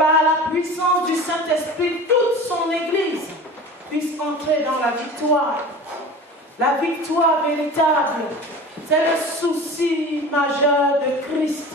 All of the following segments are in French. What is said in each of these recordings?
par la puissance du Saint-Esprit, toute son Église puisse entrer dans la victoire. La victoire véritable, c'est le souci majeur de Christ.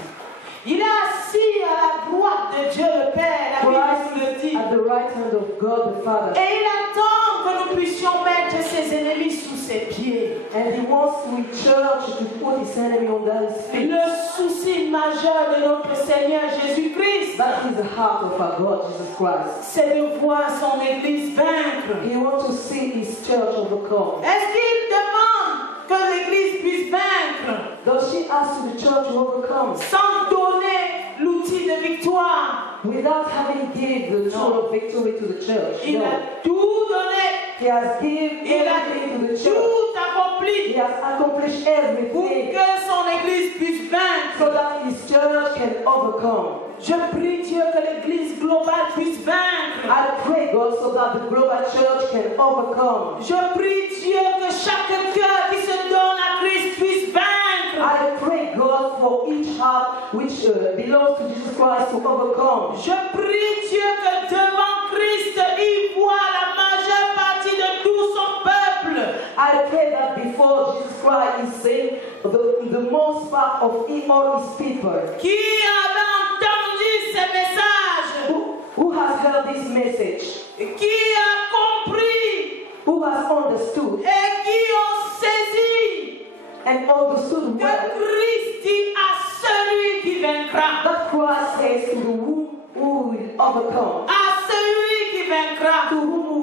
Il est assis à la droite de Dieu le Père, la Bible nous le dit. At the right hand of God the Father. Et il attend que nous puissions mettre ses ennemis sous ses pieds. And he wants with church to put his enemy under his feet. Le souci majeur de notre Seigneur Jésus-Christ, That is the heart of our God Jesus Christ. c'est de voir son Église vaincre. He wants to see his church overcome. Est-ce qu'il demande que l'Église puisse vaincre Does she ask the church to overcome sans donner l'outil de victoire? without having given the tool of victory to the church? Il No. a tout donné. He has given Il a everything to the church. tout He accompli has accomplished pour everything que son Église puisse vaincre. so that his church can overcome. Je prie Dieu que l'Église globale puisse vaincre. I pray God so that the global church can overcome. Je prie Dieu que chaque cœur qui se donne à Christ puisse vaincre. I pray God for each heart which belongs to Jesus Christ to overcome. Je prie Dieu que devant Christ, il voit la majeure partie de tout son peuple. I pray that before Jesus Christ is saying the most part of all his people Qui avait entendu ces messages, who has heard this message, qui a compris who has understood et qui ont saisi and understood que well Christ dit à celui qui vaincra, that Christ says to the who will overcome, à celui qui vaincra. to who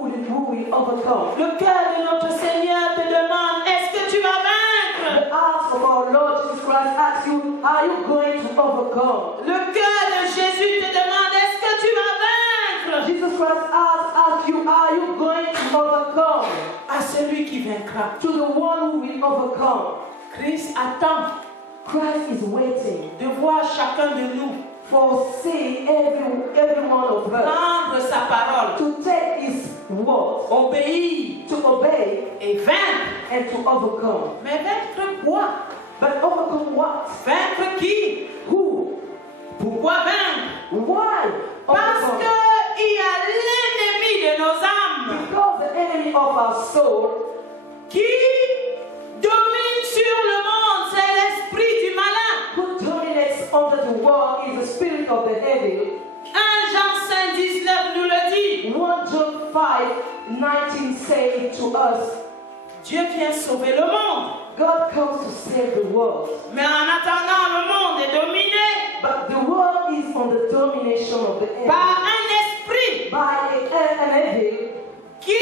will overcome. Le cœur de notre Seigneur te demande, est-ce que tu vas vaincre? The heart of our Lord Jesus Christ asks you, are you going to overcome? Le cœur de Jésus te demande, est-ce que tu vas vaincre? Jesus Christ asks you, are you going to overcome? À celui qui vaincra. To the one who will overcome. Christ attend Christ is waiting de voir chacun de nous for seeing every one of us prendre sa parole, to take his word, obéir to obey et vaincre. and to overcome. Mais vaincre quoi? But overcome what? Vaincre qui? Who? Pourquoi vaincre? Why? Parce Overcome. qu'il y a l'ennemi de nos âmes Because the enemy of our soul qui domine sur le monde, c'est l'esprit du malin. who dominates under the world is the spirit of the devil. 1 Jean 5,19 nous le dit. 1 John 5:19 say to us, Dieu vient sauver le monde. God comes to save the world. Mais en attendant, le monde est dominé But the world is on the domination of the enemy par un esprit by an evil qui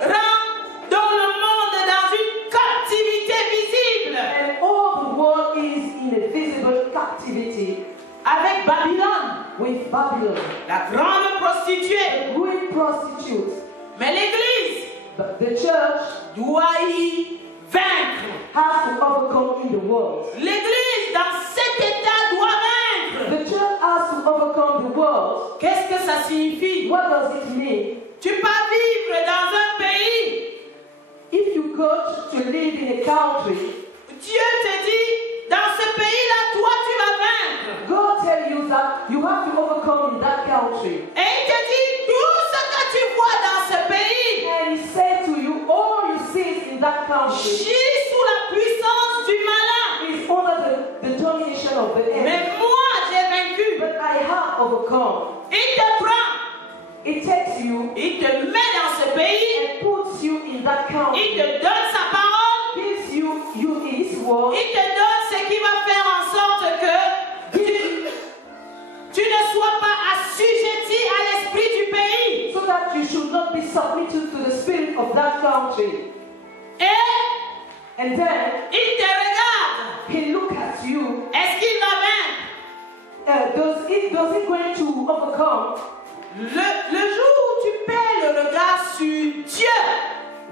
rend dans le monde dans une captivité visible and all the world is in a visible captivity avec Babylone, with Babylon, la grande prostituée. a great prostitute. Mais l'Église But the church doit y vaincre. has to overcome in the world. L'Église dans cet état doit vaincre. The church has to overcome the world. Qu'est-ce que ça signifie? What does it mean? Tu peux vivre dans un pays, If you go to live in a country, Dieu te dit, dans ce pays-là, toi tu vas vaincre. God tell you that you have to overcome in that country. Et il te dit, tout ce que tu vois dans ce pays, And he said to you, all you see in that country gît sous la puissance du malin. is under the domination of the enemy. Mais moi, j'ai vaincu. But I have overcome. Il te prend, It takes you il te met dans ce pays, and puts you in that il country, te donne sa parole, gives you his word, il te donne ce qui va faire en sorte que tu ne sois pas assujetti à l'esprit du pays. so that you should not be submitted to the spirit of that country. Et And then il te regarde. he look at you. Est-ce qu'il va vaincre? Does he going to overcome? Le jour où tu perds le regard sur Dieu,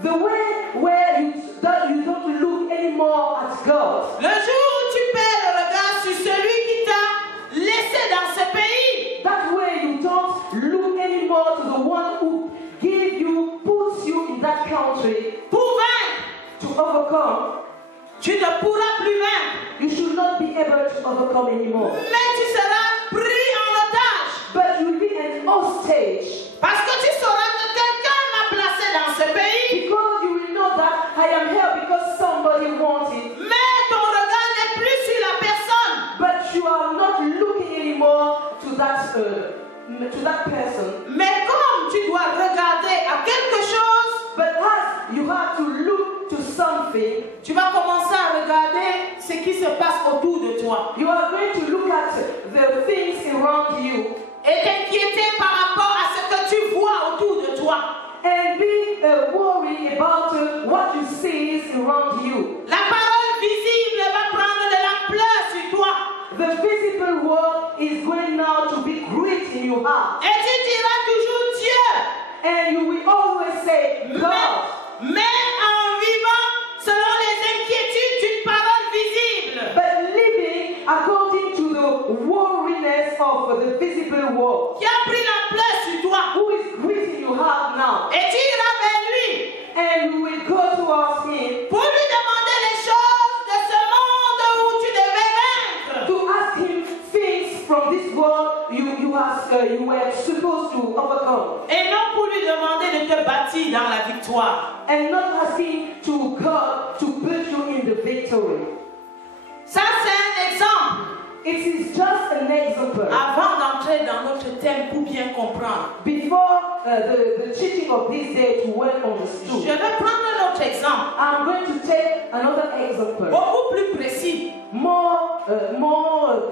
The way where you don't look anymore at God. le jour où tu perds le regard sur celui qui t'a laissé dans ce pays, That way you don't look anymore to the one who gave you, puts you in that country pour vaincre, to overcome. tu ne pourras plus vaincre. You should not be able to overcome anymore. Mais tu seras pris en otage. But you'll be hostage. Parce que tu sauras que quelqu'un m'a placé dans ce pays. Because you will know that I am here because somebody wants it. Mais ton regard n'est plus sur la personne. But you are not looking anymore to that person. Mais comme tu dois regarder à quelque chose, But as you have to look to something, tu vas commencer à regarder ce qui se passe autour de toi. you are going to look at the things around you Et t'inquiéter par rapport à ce que tu vois autour de toi. and be worried about what you see is around you. La parole visible va prendre de l'ampleur sur toi. The visible world is going now to be great in your heart. Et tu diras toujours Dieu. And you will always say, God. Mais en vivant selon les inquiétudes d'une parole visible. But living according to the worriness of the visible world. Qui a pris l'ampleur sur toi. Who is great in your heart now? Et tu iras vers lui. And you will go towards him Pour lui demander les choses de ce monde où tu devais vaincre. to ask him things from this world you were supposed to overcome. Et non pour lui demander de te bâtir dans la victoire. And not asking to God to put you in the victory. Ça, c'est un exemple. It is just an example. Avant d'entrer dans notre thème pour bien comprendre, Before the teaching of this day to well je understood, vais prendre un autre exemple, I'm going to take another example, beaucoup plus précis, more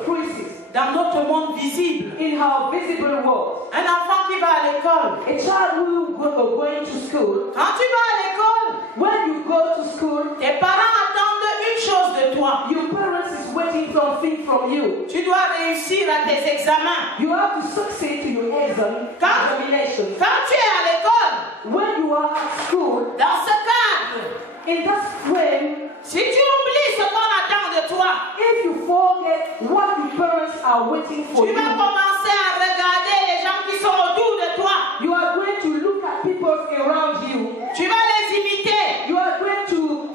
precise, dans notre monde visible. in our visible world. Un enfant qui va à l'école. A child who going to school, Quand tu vas à l'école, when you go to school, tes parents attendent une chose de toi. your parents is waiting something from you. Tu dois réussir à tes examens. You have to succeed to your examinations. Quand tu es à l'école, When you are at school, dans ce cadre, in that frame, si tu oublies ce qu'on attend de toi, if you forget what your parents are waiting for tu vas you, commencer à regarder les gens qui sont autour de toi. you are going to look at people around you. Tu vas les imiter. You are going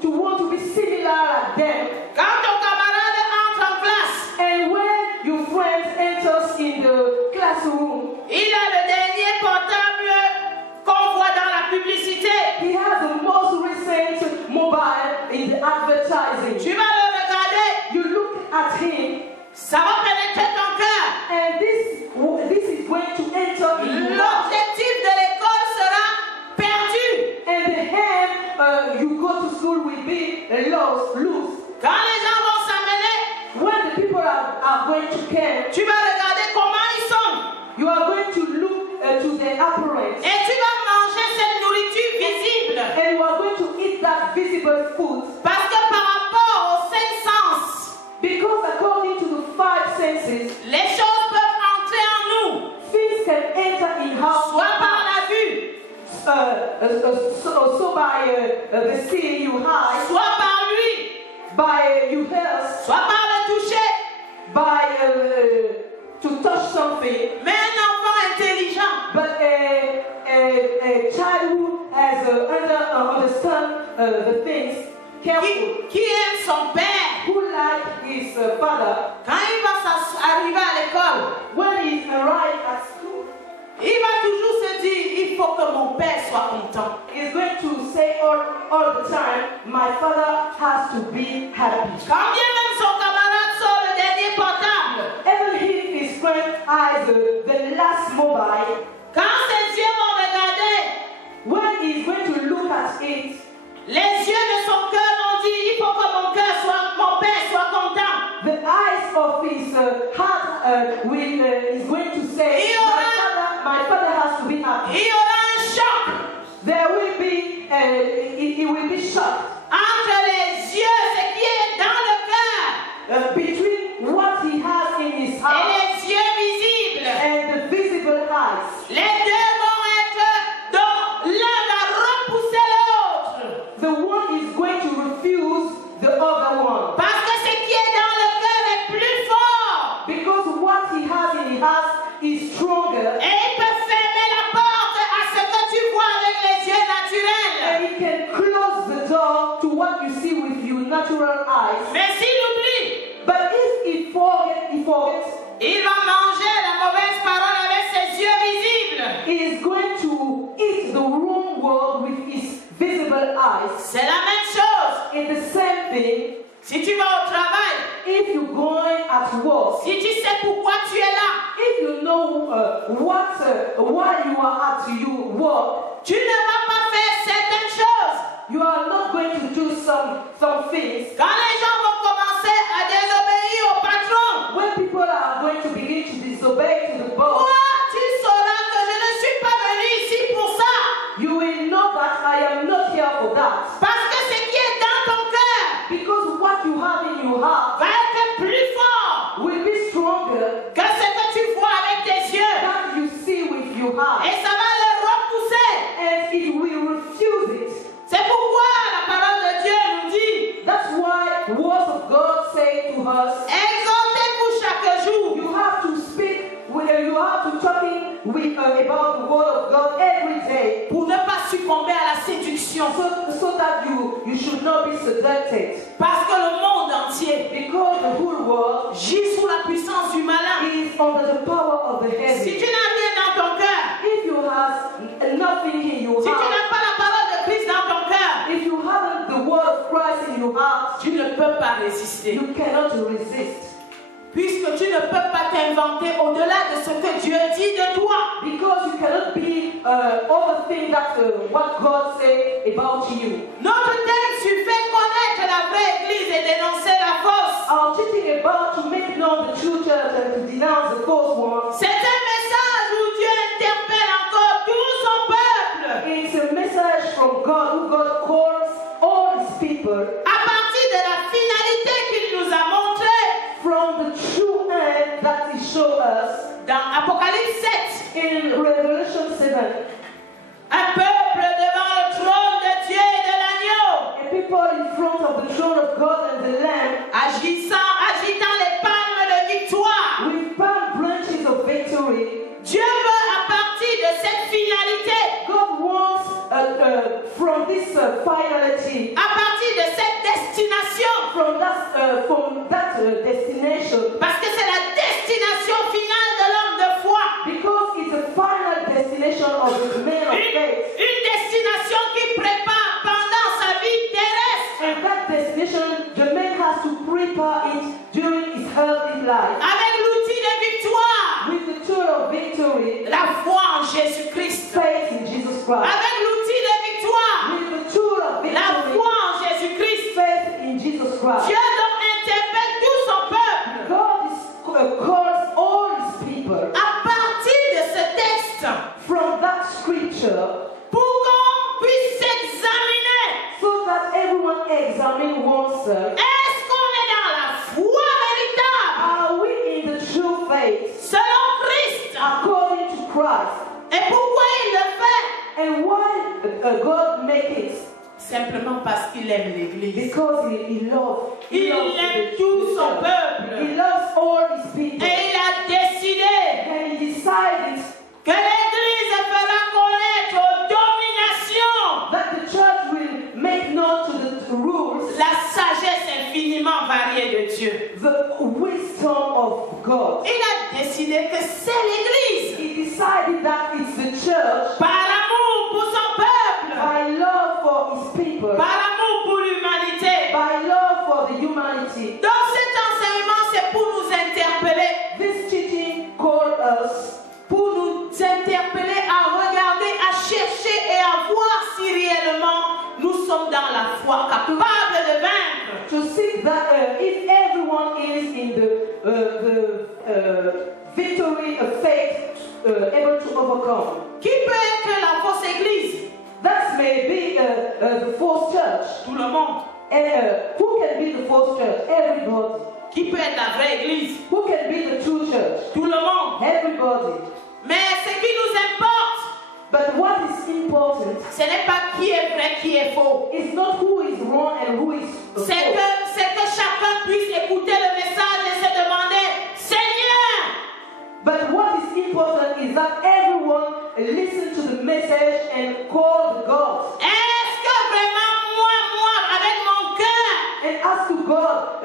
to want to be similar at them. Quand ton camarade entre en classe, And when your friend enters in the classroom, il a le dernier portable qu'on voit dans la publicité. he has the most recent mobile in the advertising. Tu vas le regarder. You look at him, Ça va pénétrer ton cœur. and this is going to enter in your heart. L'objectif de l'école sera perdu. And the hand you go to school will be loose. Quand les gens vont s'amener, When the people are going to camp, tu vas regarder comment ils sont. you are going to look to their appearance. Et tu vas manger cette nourriture visible. And you are going to eat that visible food. Parce que par rapport aux cinq sens, Because according to the five senses, les choses peuvent entrer en nous. things can enter in house. Soit par la vue, So by the seeing you high, soit par lui, by you hear, soit par le toucher. by to touch something. Mais un enfant intelligent, But a child who has understand the things careful, qui aime son père, who like his father, quand il va arriver à l'école, when he arrives at school, il va toujours se dire, il faut que mon père soit content. is going to say all the time, my father has to be happy. Quand bien même son camarade sort le dernier portable, Even if his friend has the last mobile, quand ses yeux vont regarder, when he's going to look at it, les yeux de son cœur vont dire, il faut que mon père soit content. the eyes of his heart is going to say, my father has to be happy. Il y aura un choc There will be, he will be shocked entre les yeux, ce qui est dans le cœur, between what he has in his et heart les yeux visibles. and the visible eyes. Les deux vont être dont l'un va repousser l'autre. The one is going to refuse the other one. Parce que ce qui est dans le cœur est plus fort. Because what he has in his heart is stronger. Et il peut fermer la porte à ce que tu vois avec les yeux naturels. And he can close the door to what you see with your natural eyes. Mais s'il oublie, But if he forgets, il va manger la mauvaise parole avec ses yeux visibles. at work, si tu sais pourquoi tu es là, if you know why you are at your work, tu ne vas pas faire certaines choses. you are not going to do some things. Quand les gens vont commencer à désobéir au patron, When people are going to begin to disobey to the boss, toi, tu sauras que je ne suis pas venu ici pour ça. you will know that I am not here for that. Parce que ce qui est dans ton cœur Because what you have in your heart va être plus fort will be stronger que ce que tu vois avec tes yeux. than you see with your heart. Et ça va le repousser. And it will refuse it. C'est pourquoi la parole de Dieu nous dit, That's why the words of God say to us, exaltez-vous chaque jour. you have to speak, you have to talking about the word of God every day, Pour ne pas succomber à la séduction. so that you should not be seduced. Parce que le monde entier Because the whole world gît sous la puissance du malin. is under the power of the Si enemy. tu n'as rien dans ton cœur, If you have nothing in your si tu heart, n'as pas la parole de Christ dans ton cœur, if you haven't the word of Christ in your heart, tu ne peux pas résister. you cannot resist. Puisque tu ne peux pas t'inventer au-delà de ce que Dieu dit de toi. Because you cannot be overthink that what God say about you. Notre texte lui fait connaître la vraie église et dénoncer la fausse. Our teaching about to make known the true church and to denounce the false one. C'est un message où Dieu interpelle encore tout son peuple. It's a message from God who God calls all His people À partir de la finalité qu'il nous a montrée from the true end that He showed us dans Apocalypse 7. in Revelation 7. Un peuple devant le trône de Dieu et de l'agneau, A people in front of the throne of God and the Lamb agitant les palmes de victoire. with palm branches of victory. Dieu veut à partir de cette finalité, God wants from this finality, à partir de cette destination, from that destination, parce que c'est la destination finale de l'homme de foi. because it's a final destination of the man of faith. Une destination qui prépare pendant sa vie terrestre, And that destination, the man has to prepare it during his earthly life. avec l'outil de victoire, With the tool of victory, la foi en Jésus-Christ. faith in Jesus Christ. Avec l'outil de victoire, With the tool of la victory, foi en Jésus-Christ. faith in Jesus Christ. Dieu donc interpelle tout son peuple Calls all His people à partir de ce texte from that scripture pour qu'on puisse s'examiner. so that everyone examine oneself. Est-ce qu'on est dans la foi véritable Are we in the true faith selon Christ? according to Christ? Et pourquoi il le fait? And why God make it? Simplement parce qu'il aime l'Église. Because He loves. Il aime tout son He peuple. loves all His people. Et il a décidé And He decided que l'Église fera connaître aux dominations that the church will make known to the rules la sagesse infiniment variée de Dieu. the wisdom of God. Il a décidé que c'est l'Église, He decided that it's the church, par amour pour son peuple, by love for His people, par amour pour l'humanité. by love for the humanity. Dans cet enseignement, c'est pour nous interpeller, This teaching called us pour nous interpeller à regarder, à chercher et à voir si réellement nous sommes dans la foi, capables de vaincre. to see that if everyone is in the victory of faith, able to overcome. Qui peut être la fausse église? That may be the false church. Tout le monde. And who can be the false church? Everybody. Qui peut être la vraie église? Who can be the true church? Tout le monde. Everybody. Mais ce qui nous importe, But what is important ce n'est pas qui est vrai, qui est faux. is not who is wrong and who is C'est false. que chacun puisse écouter le message et se demander, Seigneur, But what is important is that everyone listen to the message and call the God. est-ce que vraiment moi, avec mon cœur, And ask to God,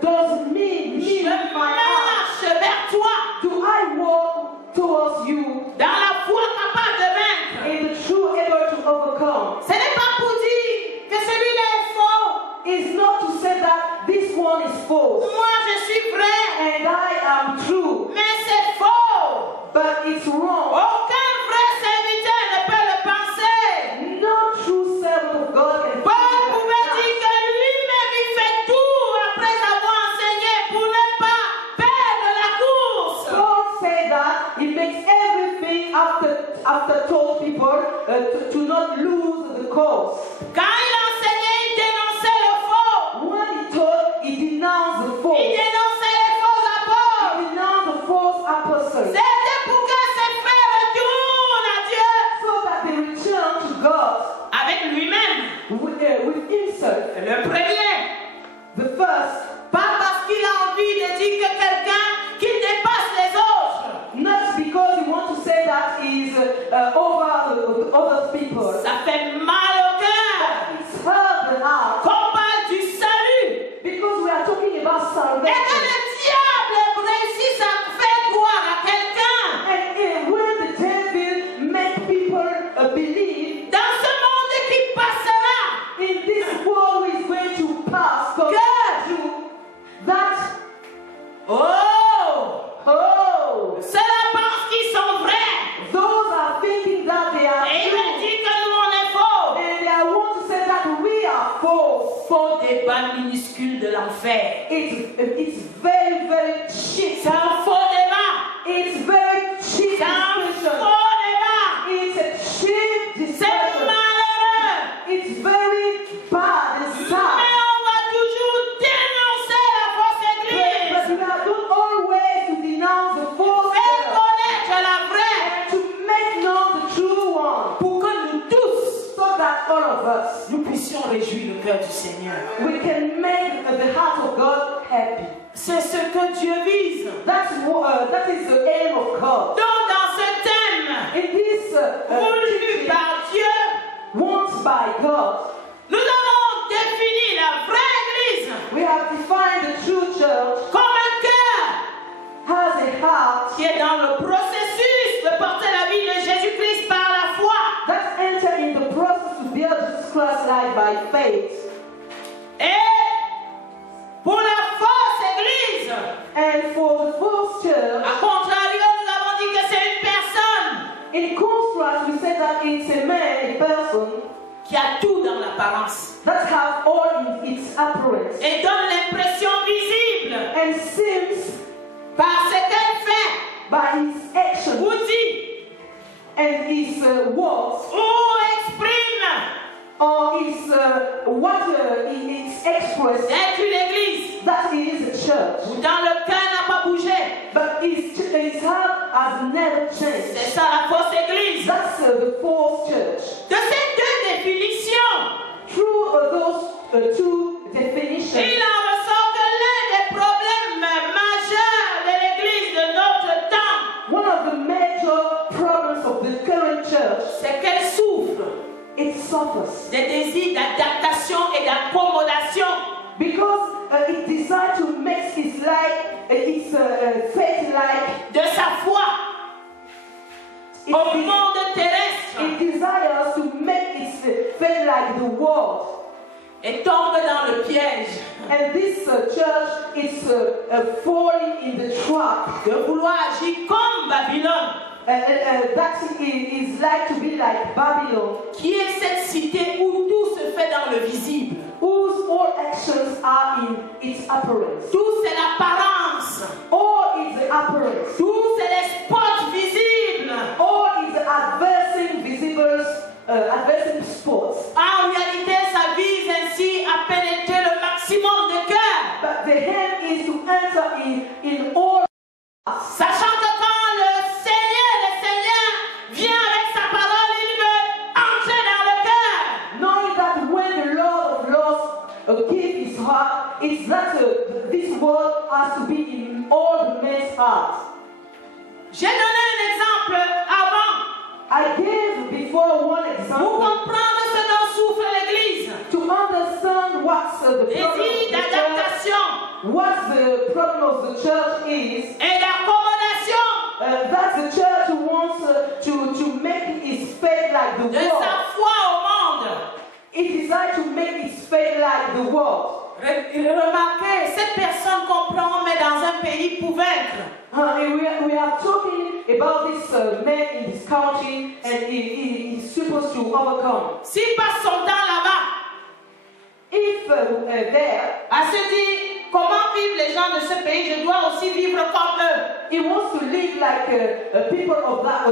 does me, je my heart, marche vers toi do I walk towards you dans la foi capable de vaincre? in the true able to overcome? Ce n'est pas pour dire que celui-là est faux. It's not it's wrong. Aucun vrai serviteur ne peut le penser. No true servant of God can Paul think pouvait like dire que lui-même il fait tout après avoir enseigné pour ne pas perdre la course. that. God said that he makes everything after told people to not lose the cause. Quand il enseignait, il dénonçait le faux. When he taught, he denounced the Il false. dénonçait les faux apôtres. He denounced the false apostles. C'était pour que ses frères retournent à Dieu So that they return to God avec lui-même. with himself. Le premier, The first, pas parce qu'il a envie de dire que quelqu'un qui dépasse les autres. not because he wants to say that he's over other people. Ça fait mal au cœur. It's hurt the heart. Qu'on parle du salut. Because we are talking about Et que salvation. le diable réussisse à faire croire à quelqu'un. And when the devil makes people believe Dans ce monde qui passera. in this world is going to pass, go Que- through, that, Oh! Ceux-là pensent qu'ils sont vrais. those are thinking that they are Et il true. me dit que nous on est faux. And I want to say that we are false. Faux débat minuscule de l'enfer. It's very, very cheap. C'est un faux débat. It's very cheap C'est un discussion. faux débat. It's a cheap C'est discussion. malheureux. It's very bad and Mais sad. on va toujours dénoncer la fausse But église. we are not always to denounce the false Faire church connaître la vraie. and to make known the true one, Pour que nous tous, so that all of us, nous puissions réjouir le cœur du Seigneur. we can make the heart of God happy. C'est ce que Dieu vise. That is the aim of God. Donc dans ce thème, In this voulu teaching, par Dieu, wants by God, nous avons défini la vraie église we have defined the true church comme un cœur as a heart qui est dans le processus de porter la vie de Jésus-Christ par la foi. that enter in the process to build Jesus Christ's life by faith. Et pour la fausse église, And for the false church, à contrario, nous avons dit que c'est une personne in contrast, we say that it's a man, a person, qui a tout dans l'apparence that have all in its appearance et donne l'impression visible and seems par ce qu'elle fait by his action ou dit and his words ou exprime or his what is expressed d'être une église that he is a church, où dans le cœur n'a pas bougé. but his heart has never changed. C'est ça la fausse église. That's the false church. De ces deux définitions, Through those two definitions, il en ressort que l'un des problèmes majeurs de l'église de notre temps, one of the major problems of the current church, c'est qu'elle souffre it suffers des désirs d'adaptation et d'accommodation. because it desires to make its life, its faith like De sa foi au it, monde terrestre it desires to make its faith like the world. et tombe dans le piège And this church is falling in the trap. de vouloir agir comme Babylone, That is like to be like Babylon, qui est cette cité où tout se fait dans le visible. whose all actions are in its appearance. Tout c'est l'apparence, All is the appearance. tout c'est les spots visibles. All is the advancing sports. En réalité, ça vise ainsi à pénétrer le maximum de cœur, But the aim is to enter in all. sachant que quand le Seigneur vient avec sa parole, il veut entrer dans le cœur. Knowing that when the Lord of Lords gives his heart, it's that this word has to be in all the men's hearts. J'ai donné un exemple avant I gave before one pour example comprendre ce dont souffre l'Église. to understand what's the problem of Désir the church, d'adaptation what the problem of the church is. et d'accommodation That the church wants to make its faith like the de world. sa foi au monde. It desires to make its faith like the world. Remarquez, cette personne comprend, mais dans un pays pour vaincre. We are talking about this man in this country, and he's supposed to overcome. S'il passe son temps là-bas, If there, à se dire comment vivent les gens de ce pays, je dois aussi vivre comme eux. he wants to live like people of that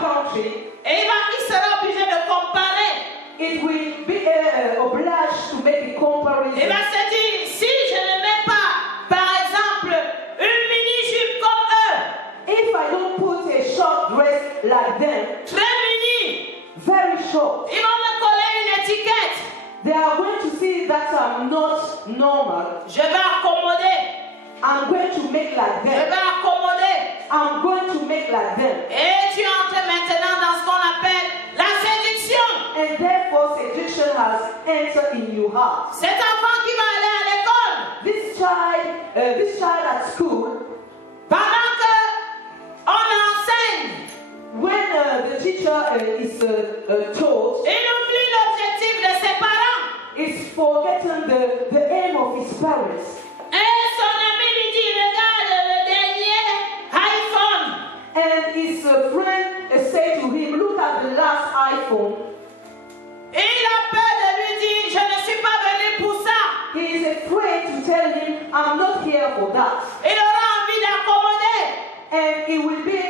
country, Et il sera obligé de comparer. it will be obliged to make a Il comparison. va se dire, si je ne mets pas, par exemple, une mini-jupe comme eux, If I don't put a short dress like them, très mini, very short, ils vont me coller une étiquette. they are going to see that I'm not normal. Je vais accommoder. I'm going to make like Je them. vais accommoder. I'm going to make like them. Et tu entres maintenant dans ce qu'on appelle la séduction. And therefore, seduction has entered in your heart. Cet enfant qui va aller à l'école, This child at school, pendant que on enseigne, when the teacher is taught, il oublie l'objectif de ses parents. is forgetting the aim of his parents. Et son ami lui dit, regarde le dernier iPhone. And his friend said to him, look at the last iPhone. Et il a peur de lui dire, je ne suis pas venu pour ça. He is afraid to tell him, I'm not here for that. Il aura envie d'accommoder. And it will be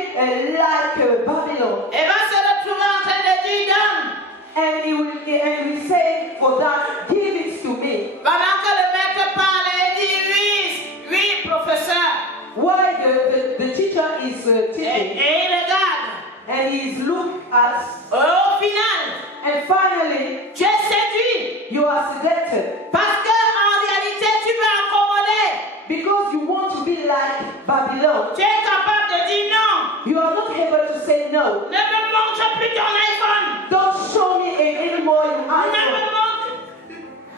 like Babylon. Et va se retrouver en train de dire, donne. And he will say, for that, give it to me. Pendant que le maître parle, il dit, oui, professeur. While the teacher is teaching, Et il regarde. and he is look at, Au final, and finally, tu es séduit. you are seduced. Parce qu'en réalité, tu veux accommoder. Because you want to be like Babylon. Tu es capable de dire non. You are not able to say no. Ne me montre plus ton iPhone. Don't show me anymore your Ne me iPhone. montre.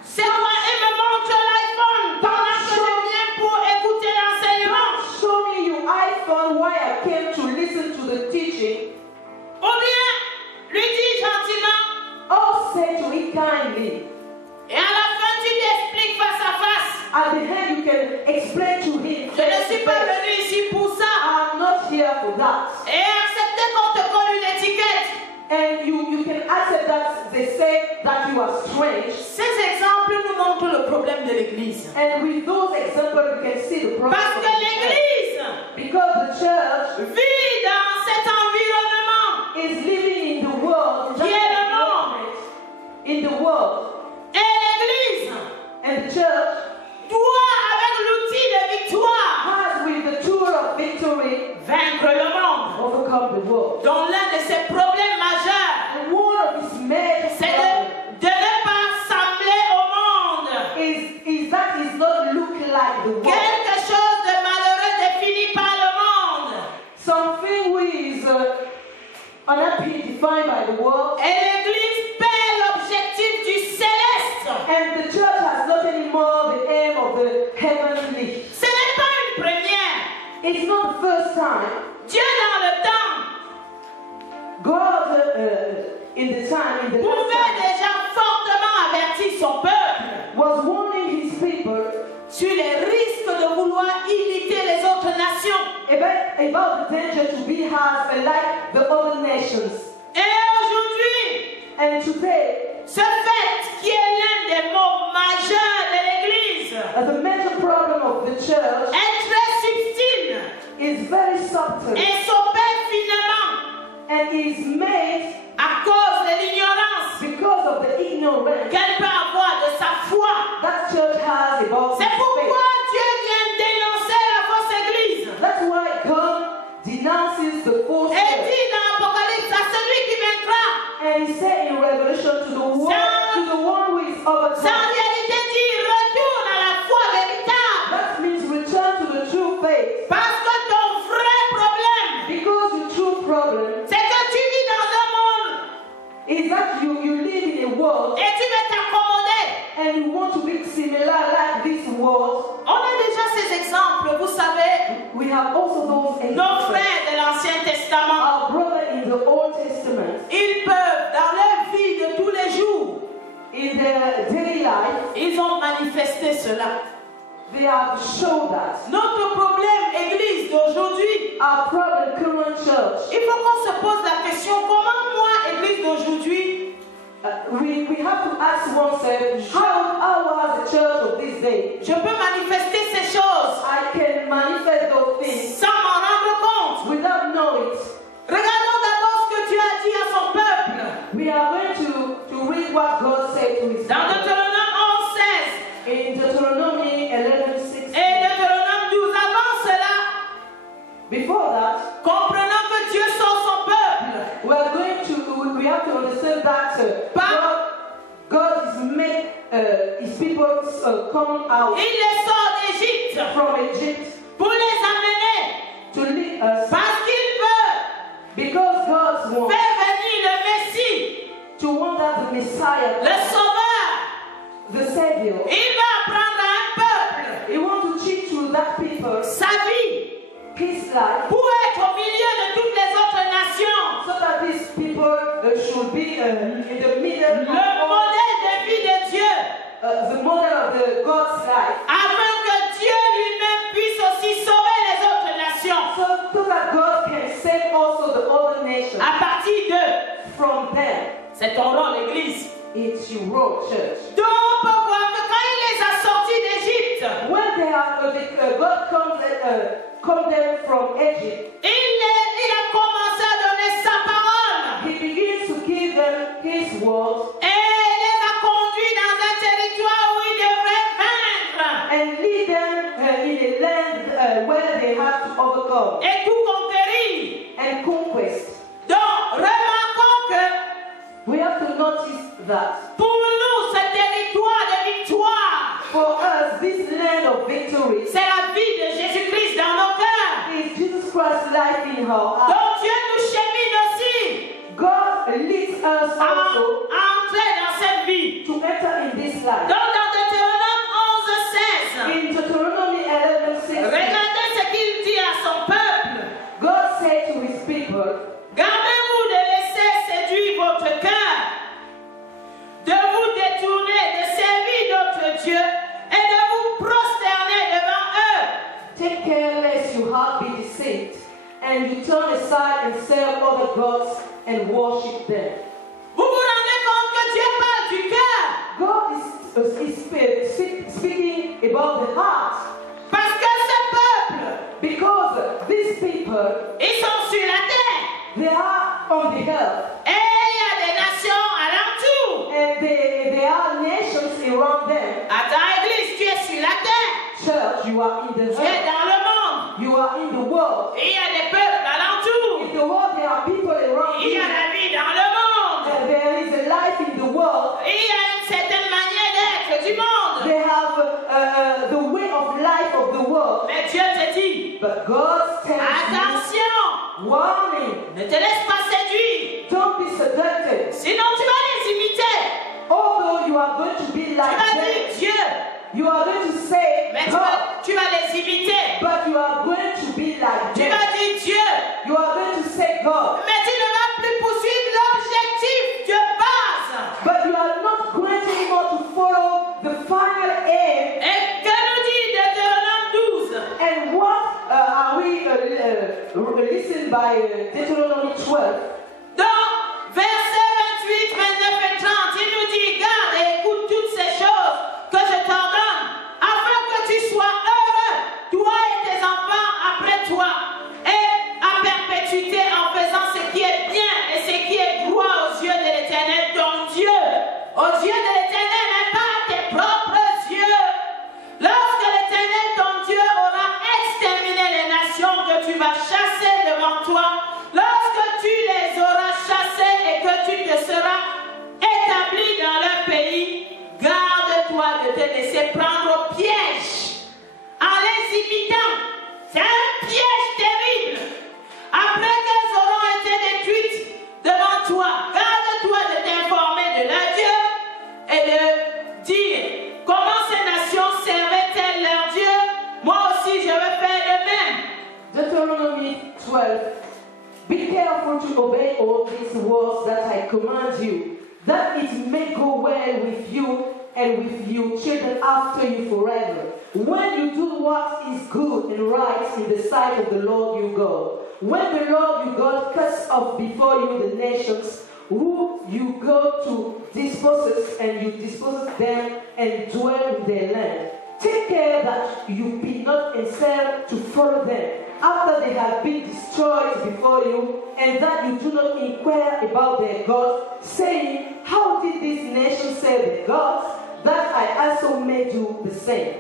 C'est moi et me montre l'iPhone. Pendant que je viens pour écouter l'enseignement. Show me your iPhone why I came to listen to the teaching. Ou bien, lui dis gentiment. Or say to it kindly. Et à la fin, tu lui expliques face à face. At the end, you can explain to him. Je ne suis pas venu ici pour ça. I'm not here for that. Et accepter qu'on te colle une étiquette. And you can accept that they say that you are strange. Ces exemples nous montrent le problème de l'Église. And with those examples, you can see the problem. Parce of que the church. l'Église Because the church vit dans cet environnement is living in the world, qui est le monde. in the world, Et l'Église and the church doit, avec l'outil de victoire, has, with the tool of victory, vaincre le monde. overcome the world. Dont l'un de ses problèmes majeurs, And one of his major c'est problems de ne pas sembler au monde. is that he's not look like the world. Quelque chose de malheureux défini par le monde. Something which is unhappy, defined by the world. Et l'Église perd l'objectif du céleste. And the church has not anymore the aim of the heavenly. Ce n'est pas une première. It's not the first time. Dieu dans le temps God in the last pouvait time, déjà fortement avertir son peuple was warning his people sur les risques de vouloir imiter les autres nations. about the danger to be as like the other nations. Et aujourd'hui, And today, ce fait qui est l'un des maux majeurs de l'Église the major problem of the church est très subtil is very subtle et s'opère finement and is made à cause de l'ignorance because of the ignorance qu'elle peut avoir de sa foi. that church has about C'est his pourquoi faith. Dieu vient dénoncer la fausse Église That's why God denounces the false et church. dit dans l'Apocalypse à celui qui vaincra. And he said in Revelation to the one who is Ça en overcome. réalité dit retourne à la foi véritable. That means return to the true faith. Parce que ton vrai problème, Because your true problem c'est que tu vis dans un monde is that you live in a world et tu veux t'accommoder. and you want to be similar like this world. On a déjà ces exemples, vous savez, We have also those nos examples. frères de l'Ancien Testament. Our brother in the Old Testament, Ils peuvent, dans leur vie de tous les jours, in their daily life, ils ont manifesté cela. they have shown that. Notre problème, Église d'aujourd'hui, Our problem, current church, il faut qu'on se pose la question, comment moi, Église d'aujourd'hui, we have to ask ourselves, how was the church of this day? je peux manifester ces choses I can manifest those things sans m'en rendre compte. without knowing it. Regardons d'abord ce que Dieu a dit à son peuple. We are going to read what God said to his Dans people. Deutéronome 11, 16 In Deuteronomy 11:6. et Deutéronome 12, avant cela, Before that, comprenant que Dieu sort son peuple we have to understand that God is made his people come out il les sort d'Égypte from Egypt pour les amener to lead us parce qu'il veut because God wants faire venir le Messie, to want that the Messiah, le Sauveur. the Savior. Il va apprendre à un peuple He wants to teach to that people sa vie his life pour être au milieu de toutes les autres nations. so that these people should be in the middle Le modèle de vie de Dieu, the model of the God's life, afin que Dieu lui-même puisse aussi sauver les autres nations. so that God can save also the other nations À partir de, from them. c'est ton rôle, l'Église. It's your role, church. Donc on peut voir que quand il les a sortis d'Égypte, When they have God comes them from Egypt, il a commencé à donner sa parole He begins to give them His word et les a conduits dans un territoire où ils devraient vaincre and lead them in a land where they have to overcome et tout conquérir. and conquest. Donc remarquons que We have to notice that pour nous, ce territoire de victoire, for us, this land of victory c'est la vie de Jésus-Christ dans nos cœurs. is Jesus Christ's life in our heart. Donc Dieu nous chemine aussi God leads us à also entrer dans cette vie. to enter in this life. Donc dans Deutéronome 11, 16, In Deuteronomy 11:6, regardez ce qu'il dit à son peuple. God said to His people, Gardez-vous de laisser séduire votre cœur, de vous détourner, de servir d'autres dieux et de vous prosterner devant eux. take care lest your heart be deceived, and you turn aside and serve other gods and worship them. Vous vous rendez compte que Dieu parle du cœur God is speaking about the heart, parce que ce peuple, because these people, ils sont sur la terre they are on the earth, et il y a des nations alentour. and there are nations around them. Attends, Église, tu es sur la terre, Church, you are in the tu es earth, dans le monde. you are in the world. Et il y a des peuples alentour. In the world, there are people around Il y you. a la vie dans le monde. And there is a life in the world. Il y a une certaine manière d'être du monde. They have the way of life of the world. Mais Dieu te dit, But God tells attention, you, warning, ne te laisse pas séduire. don't be seduced. Sinon tu vas les imiter. Although you are going to be Tu like vas them, dire Dieu, you are going to say mais God, tu vas les imiter. but you are going to be like Tu them. vas dire Dieu, You are going to say God, mais tu ne vas plus poursuivre l'objectif de base. but you are not going anymore to follow the final aim. Et que nous dit Deutéronome 12? And what are we listened by Deuteronomy 12? Dans versets 28, 29 et 30, il nous dit, garde et écoute toutes ces choses que je t'ordonne, afin que tu sois heureux, toi et tes enfants après toi, et à perpétuité en faisant ce qui est bien et ce qui est droit aux yeux de l'Éternel, ton Dieu, aux yeux de l'Éternel, mais pas à tes propres yeux. Lorsque l'Éternel, ton Dieu, aura exterminé les nations que tu vas chasser devant toi, lorsque tu les auras chassés et que tu te seras établi dans leur pays, garde-toi de te laisser prendre au piège en les imitant. C'est un piège terrible. Après qu'elles auront été détruites devant toi, garde-toi de t'informer de leur Dieu et de dire comment ces nations servaient-elles leur Dieu. Moi aussi je vais faire de même. Deuteronomy 12. Be careful to obey all these words that I command you, that it may go well with you and with your children after you forever. When you do what is good and right in the sight of the Lord your God. When the Lord your God cuts off before you the nations who you go to dispossess, and you dispossess them and dwell in their land. Take care that you be not enslaved to follow them after they have been destroyed before you, and that you do not inquire about their gods, saying, how did this nation serve their gods, that I also may do the same.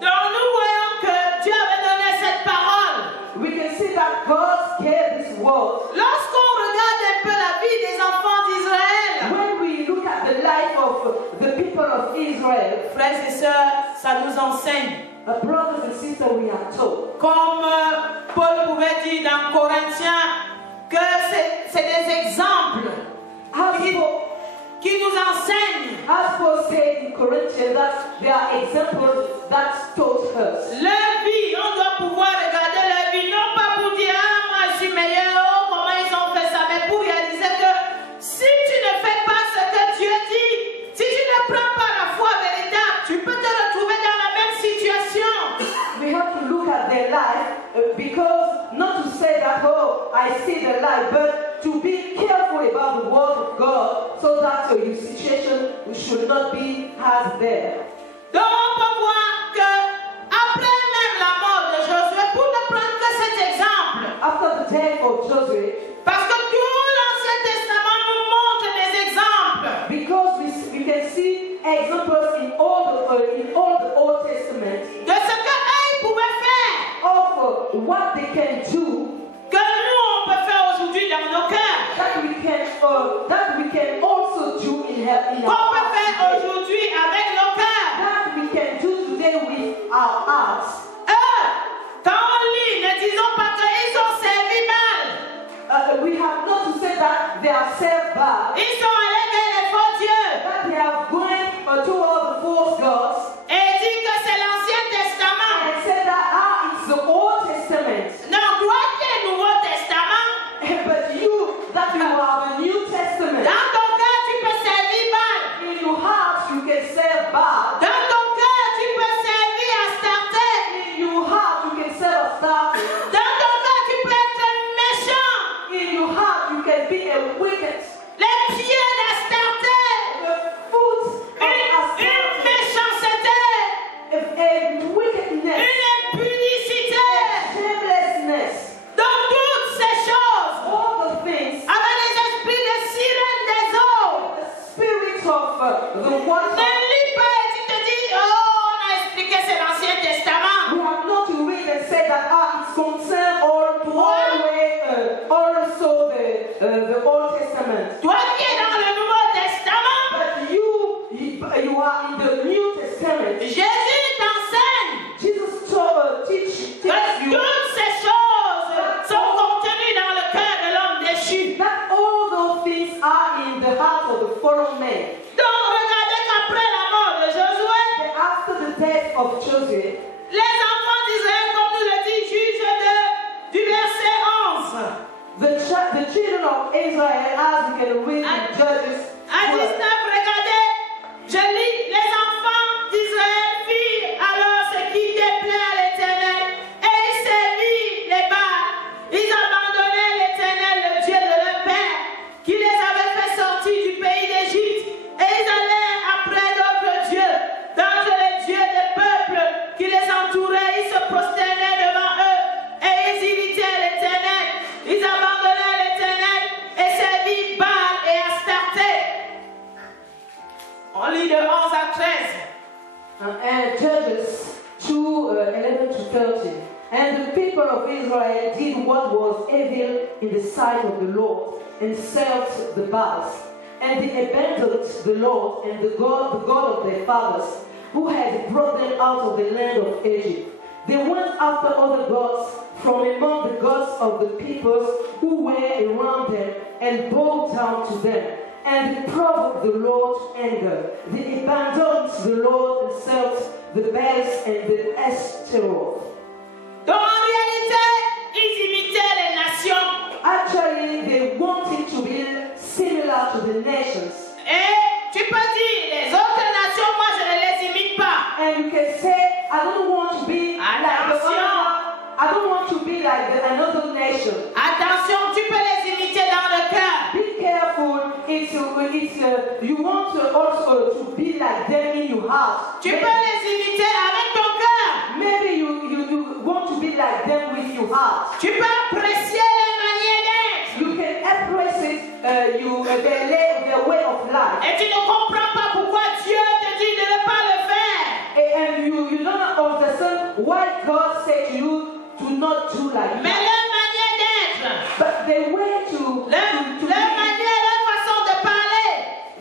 Donc nous voyons que Dieu avait donné cette parole. We can see that God gave this word. Lorsqu'on regarde un peu la vie des enfants d'Israël, when we look at the life of the people of Israel, frères et sœurs, ça nous enseigne. Brothers and sisters, we are told. Comme Paul pouvait dire dans Corinthiens, que c'est des exemples qui nous enseignent. As Paul said in Corinthians, that there are examples that taught us. Leur vie, on doit pouvoir regarder leur vie, non pas pour dire, ah, moi je suis meilleur, oh, comment ils ont fait ça, mais pour réaliser que si tu ne fais pas ce que Dieu dit, si tu ne prends pas la foi véritable, tu peux te retrouver dans la même situation. We have to look at their life because not to say that, oh, I see the light, but to be careful about the word of God so that your situation should not be as there. Donc on peut voir que après même la mort de Josué, pour ne prendre que cet exemple, after the death of Josué, parce que tout l'Ancien Testament nous montre des exemples. Because we can see examples in all the Old Testament De ce qu'eux pouvaient faire, of what they can do, que nous on peut faire aujourd'hui dans nos cœurs, that we can also do in qu'on our peut faire hearts, aujourd'hui avec nos cœurs. that we can do today with our hearts. Eux, quand on lit, ne disons pas qu'ils ont servi mal. We have not to say that they are served bad, Ils sont allés vers les faux dieux that they have gone to all the false gods et dit que c'est l'Ancien Testament. and said that it's the Old Testament. Non, toi qui es Nouveau Testament, But you, that you are the New Testament, dans ton cœur tu peux servir mal. in your heart you can serve bad. Dans ton cœur tu peux servir Astarté. In your heart you can serve a star. Dans ton cœur tu peux être méchant. In your heart you can be a wicked. Les pieds d'Astarté. The foot of Une a méchanceté. wickedness, Une impudicité. shamelessness, Dans toutes ces choses, all the things, avec les esprits de sirène des eaux. the spirit of the one. Ne lis pas et tu te dis, oh, on a expliqué c'est l'Ancien Testament. We have not to read and say that it's concerned all to always also the Old Testament. Toi qui es dans le Nouveau Testament, But you are in the New Testament. Jésus t'enseigne Jesus teach que you toutes ces choses sont contenues dans le cœur de l'homme déchu. that all those things are in the heart of the fallen man. Donc regardez qu'après la mort de Josué, And after the death of Joshua, les enfants d'Israël, comme nous le dit Juge du verset 11, the children of Israel, as you can read in Judges à 19, 12, regardez, je lis, les enfants d'Israël firent alors ce qui déplaît à l'Éternel, et ils servirent les Baals. Ils abandonnaient l'Éternel, le Dieu de leur père, qui les avait fait sortir du pays d'Égypte, et ils allèrent après d'autres dieux, d'entre les dieux des peuples qui les entouraient. Ils se prosternaient devant eux, et ils imitaient l'Éternel. Ils abandonnèrent l'Éternel et servirent Baal et Astarté. On lit de 11 à 13. and Judges 2, 11 to 13. And the people of Israel did what was evil in the sight of the Lord, and served the Baals. And they abandoned the Lord and the God of their fathers, who had brought them out of the land of Egypt. They went after other gods from among the gods of the peoples who were around them, and bowed down to them. And they provoked the Lord to anger. They abandoned the Lord and served the Baals and the Ashtaroth. Donc en réalité, ils imitaient les nations. Actually, they wanted to be similar to the nations. Et tu peux dire, les autres nations to be like another nation. Attention, tu peux les imiter dans le cœur. Be careful. You want also to be like them in your heart. Tu peux les imiter avec ton cœur. Maybe you want to be like them with your heart. Tu peux apprécier les manières d'être. You can appreciate their way of life. Et tu ne comprends pas pourquoi Dieu te dit de ne pas le faire. And you don't understand why God said to you to not do like Mais that. leur manière d'être, But the way to leur manière, leur façon de parler,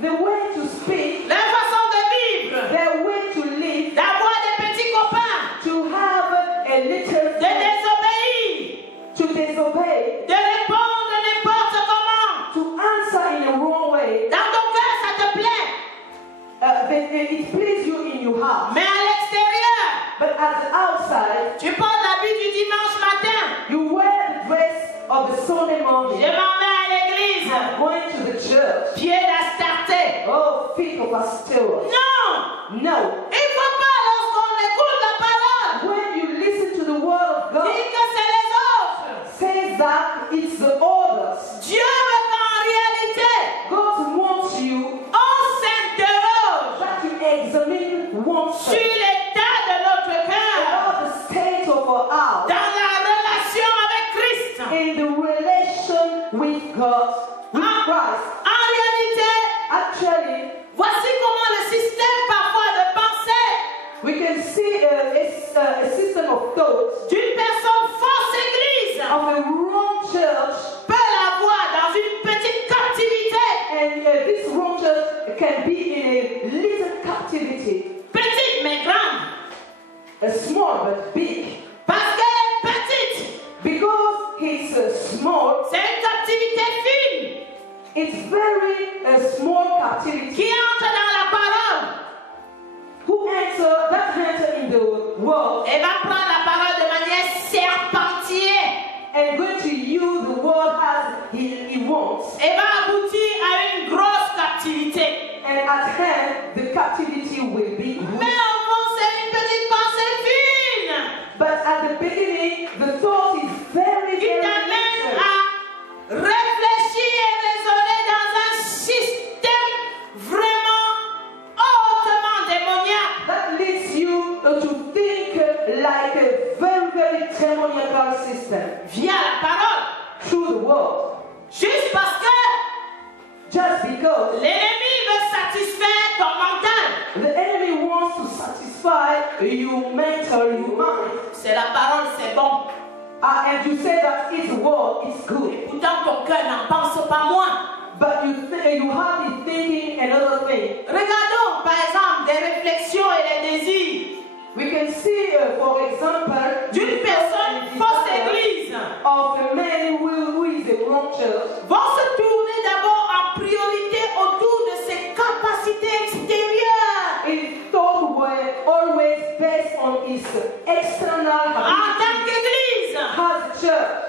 the way to speak, leur façon de vivre, their way to live, d'avoir des petits copains, to have a little de désobéir, to disobey, de répondre n'importe comment. to answer in a wrong way. Dans ton cœur, ça te plaît. It pleases you in your heart. Mais à l'extérieur, But at the outside, tu portes l'habit du dimanche matin. you wear the dress of the Sunday Je morning. m'en vais à l'église. I'm going to the church. Pied d'Astarté. Oh, feet of Astoreth. Non. No. Il ne faut pas, lorsqu'on écoute la parole, When you listen to the word of God, dire que c'est les autres. says that it's the others. Dieu veut qu'en réalité, God wants you on s'interroge that you examine sur oneself l'état de notre cœur about the state of our heart dans la relation avec Christ. in the relation with God, with Christ. En réalité, Actually, voici comment le système parfois de pensée we can see a system of thoughts d'une personne fausse église of a wrong church, peut l'avoir dans une petite captivité. and this wrong church can be in a little captivity, Petite mais grande. small but big, Parce qu'elle est petite. because it's small. C'est une captivité fine It's very small captivity. qui entre dans la parole That enter in the world et va prendre la parole de manière serpentière and going to use the word as he wants. et va aboutir à une grosse captivité. And at hand, the captivity will be Mais great. au fond, c'est une petite pensée fine But at the beginning, the thought is very, qui very t'amène little. à réfléchir et raisonner dans un système vraiment hautement démoniaque. That leads you to think like a very, very demoniacal system Via la parole. through the world. Juste parce que Just because l'ennemi veut satisfaire ton mental. the enemy wants to satisfy your mental, your mind. C'est la parole, c'est bon. And you say that it's word, it's good. Pourtant, ton cœur n'en pense pas moins. But you have been thinking another thing. Regardons, par exemple, des réflexions et des désirs We can see, for example, d'une personne fausse église. of a man who is a wrong church. Vont se tourner d'abord en priorité autour de ses capacités extérieures. His thoughts were always based on his external En tant ability qu'église, as a church.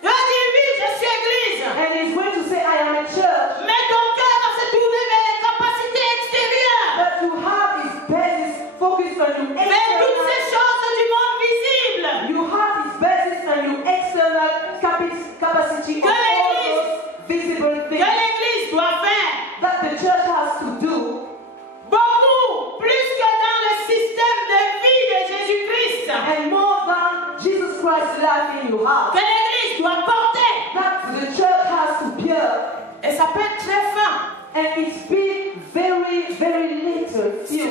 tu vas dire oui, je suis église. And he's going to say, I am a church. Mais ton cœur va se tourner vers les capacités extérieures. But to have his basis focused on your Vers toutes ces external, choses du monde visible. you have his basis on your external capacity of Que all l'église- those visible Que things l'église doit faire. that the church has to do. Beaucoup plus que dans le système de vie de Jésus-Christ. And more than Jesus Christ's life in your heart, Que l'église doit porter. that the church has to bear. Et ça peut être très fin. And it's been very, very little few.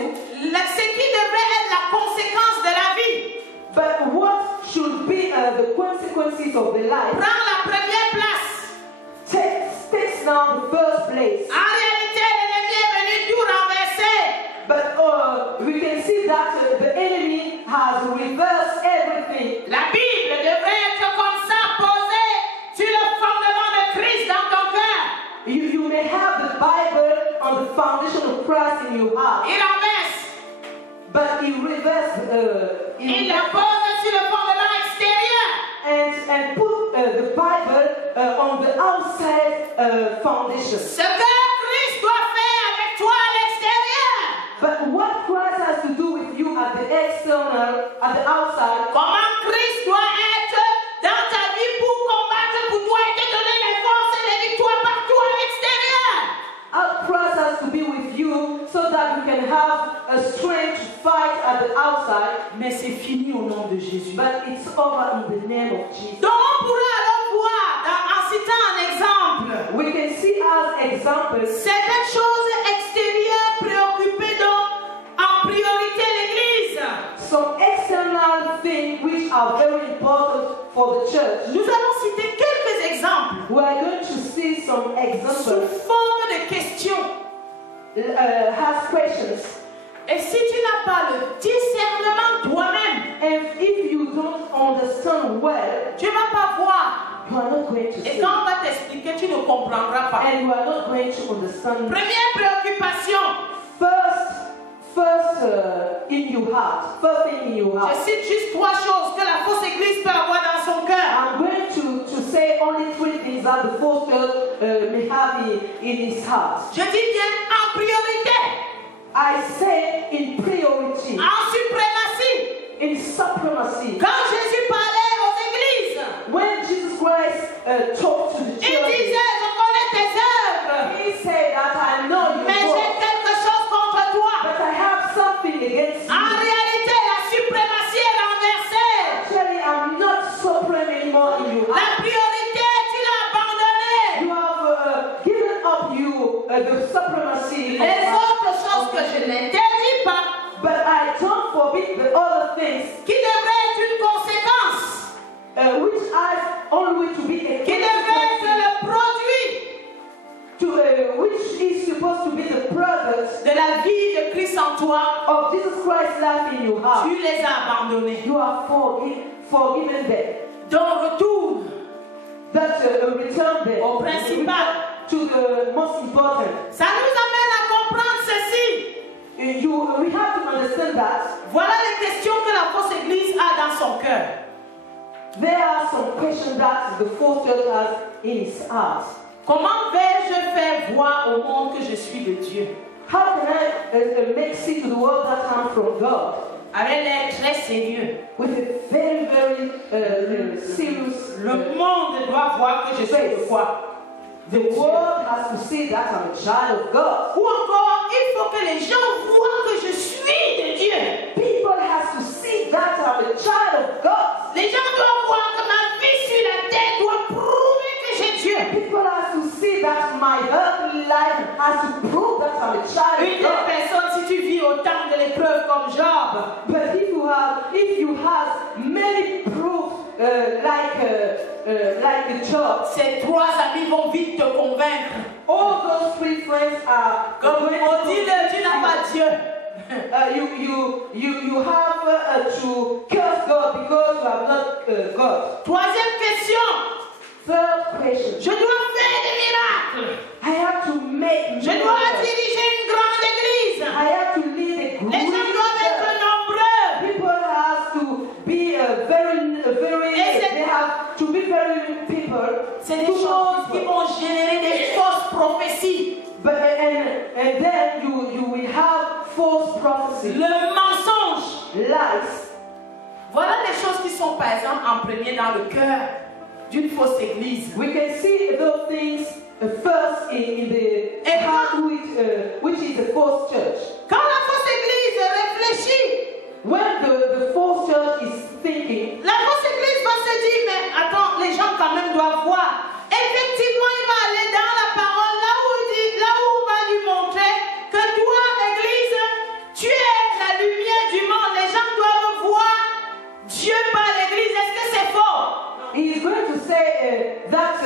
Ce qui devrait être la conséquence de la vie But what should be the consequences of the life prend la première place. takes now the first place. En réalité, l'ennemi est venu tout renverser. But we can see that the enemy has reversed everything. La Bible devrait être comme ça, posée sur le fondement de Christ dans ton cœur. You may have the Bible on the foundation of Christ in your heart, Il renverse. but he reversed Il la pose sur le fondement extérieur. and put the Bible on the outside foundation. Ce que Christ doit faire avec toi à l'extérieur. But what Christ has to do with you at the external, at the outside, Comment Christ doit être Jésus. but it's over in the name of Jesus. Donc on pourrait alors voir, en citant un exemple, We can see as examples certaines choses extérieures préoccupaient donc en priorité l'Église. some external things which are very important for the church. Nous allons citer quelques exemples We are going to see some sous examples, forme de questions. has questions. Et si tu n'as pas le discernement toi-même, And if you don't understand well, tu ne vas pas voir. you are not going to Et see. quand on va t'expliquer, tu ne comprendras pas. And you are not going to understand. Première préoccupation, First in your heart. First thing in your je heart. cite juste 3 choses que la fausse église peut avoir dans son cœur. I'm going to say only 3 things that the false church may have in his heart. Je dis bien en priorité, I say in priority, en suprématie. in supremacy. Quand Jésus parlait aux églises, When Jesus Christ talked to the il church, disait, je connais tes œuvres, he said that I know your mais j'ai works, quelque chose contre toi. but I have something against you. En réalité, la suprématie est renversée. Actually, I'm not supreme anymore in your La heart. priorité, tu l'as abandonnée. You have given up the supremacy of Les God. autres choses que je n'interdis pas, But I don't forbid the other things qui devraient être une conséquence, which I only to be a qui devraient être consequence le produit which is supposed to be the product de la vie de Christ en toi, of Jesus Christ's life in your heart. tu les as abandonnés. You are forgiven them. Donc retourne That return them au principal. to the most important. Ça nous amène à comprendre ceci. We have to understand that Voilà les questions que la fausse église a dans son cœur. there are some questions that the false church has in its heart. Comment vais-je faire voir au monde que je suis de Dieu? How can I make see to the world that I'm from God? Avec l'air très sérieux. With a very, very serious. Le monde doit voir que je suis de quoi? The world has to see that I'm a child of God. Ou encore, il faut que les gens voient que je suis de Dieu. People have to see that I'm a child of God. Les gens doivent voir que ma vie sur la terre doit prouver que j'ai Dieu. People have to see that my earthly life has to prove that I'm a child Une of des God. personnes, si tu vis au temps de l'épreuve comme Job, But if you have many proofs like the job, ces 3 amis vont vite te convaincre. all those 3 friends are Comme going on to dit, tu n'as pas Dieu. you have to curse God because you have not God. Troisième question. Third question. Je dois faire des miracles. I have to make Je dois miracles. diriger une grande église. I have to lead a Les gens great doivent être church. nombreux. People have to be they have to be very people. C'est des choses qui vont générer des fausses prophéties. But and then you will have false prophecy, Le mensonge. lies. Voilà les choses qui sont par exemple en premier dans le cœur d'une fausse église. We can see those things first in the heart, which is the false church. Quand la fausse église réfléchit, When the false church is thinking, la fausse église va se dire, mais attends, les gens quand même doivent voir. Effectivement, il va aller dans la parole, là où on va lui montrer que toi, l'église, tu es la lumière du monde. Les gens doivent voir Dieu par l'église. Est-ce que c'est faux? he is going to say that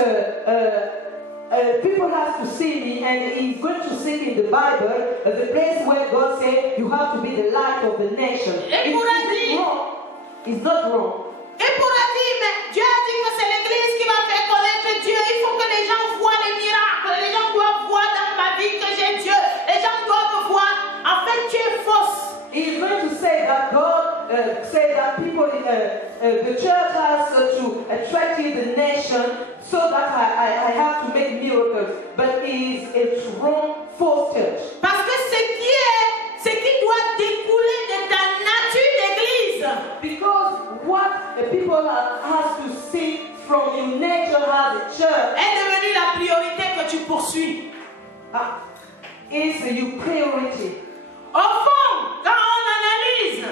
people have to see me, and he's going to see in the Bible the place where God said you have to be the light of the nation. Et pour It's wrong. It's not wrong. Et pourra dire, mais Dieu a dit que c'est l'église qui va faire connaître Dieu. Il faut que les gens voient les miracles. Les gens doivent voir dans ma vie que j'ai Dieu. Les gens doivent voir. En fait, tu es fausse. He's going to say that God said that people, the church has to attract the nation so that I have to make miracles. But it's wrong, false church. Parce que ce qui doit découler de ta nature d'église, Because what the people has to see from your nature as a church est devenu la priorité que tu poursuis. is your priority. Au fond, quand on analyse,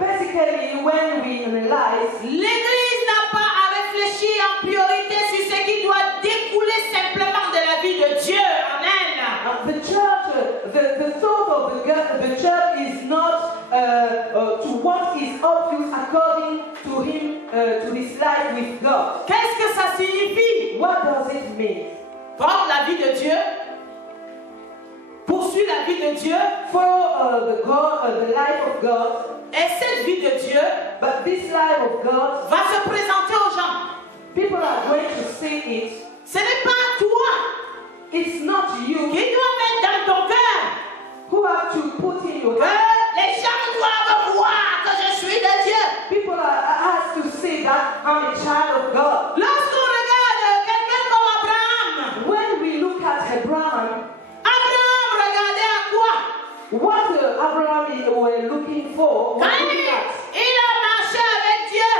Basically, when we analyze, l'Église n'a pas à réfléchir en priorité sur ce qui doit découler simplement de la vie de Dieu. Amen. the church, the thought of the church is not to what is obvious according to him, to his life with God. Qu'est-ce que ça signifie? What does it mean? Prendre la vie de Dieu, poursuivre la vie de Dieu, Follow the life of God, et cette vie de Dieu but this life of God, va se présenter aux gens. people are going to see it. Ce n'est pas toi It's not qui you dois mettre dans ton cœur who have to put in your que heart. les gens doivent voir que je suis de Dieu. People are asked to see that I'm a child of God. Lorsqu'on regarde quelqu'un comme Abraham, When we look at Abraham, Abraham regardait à quoi? what Abraham were looking for, was Quand looking at il a marché avec Dieu.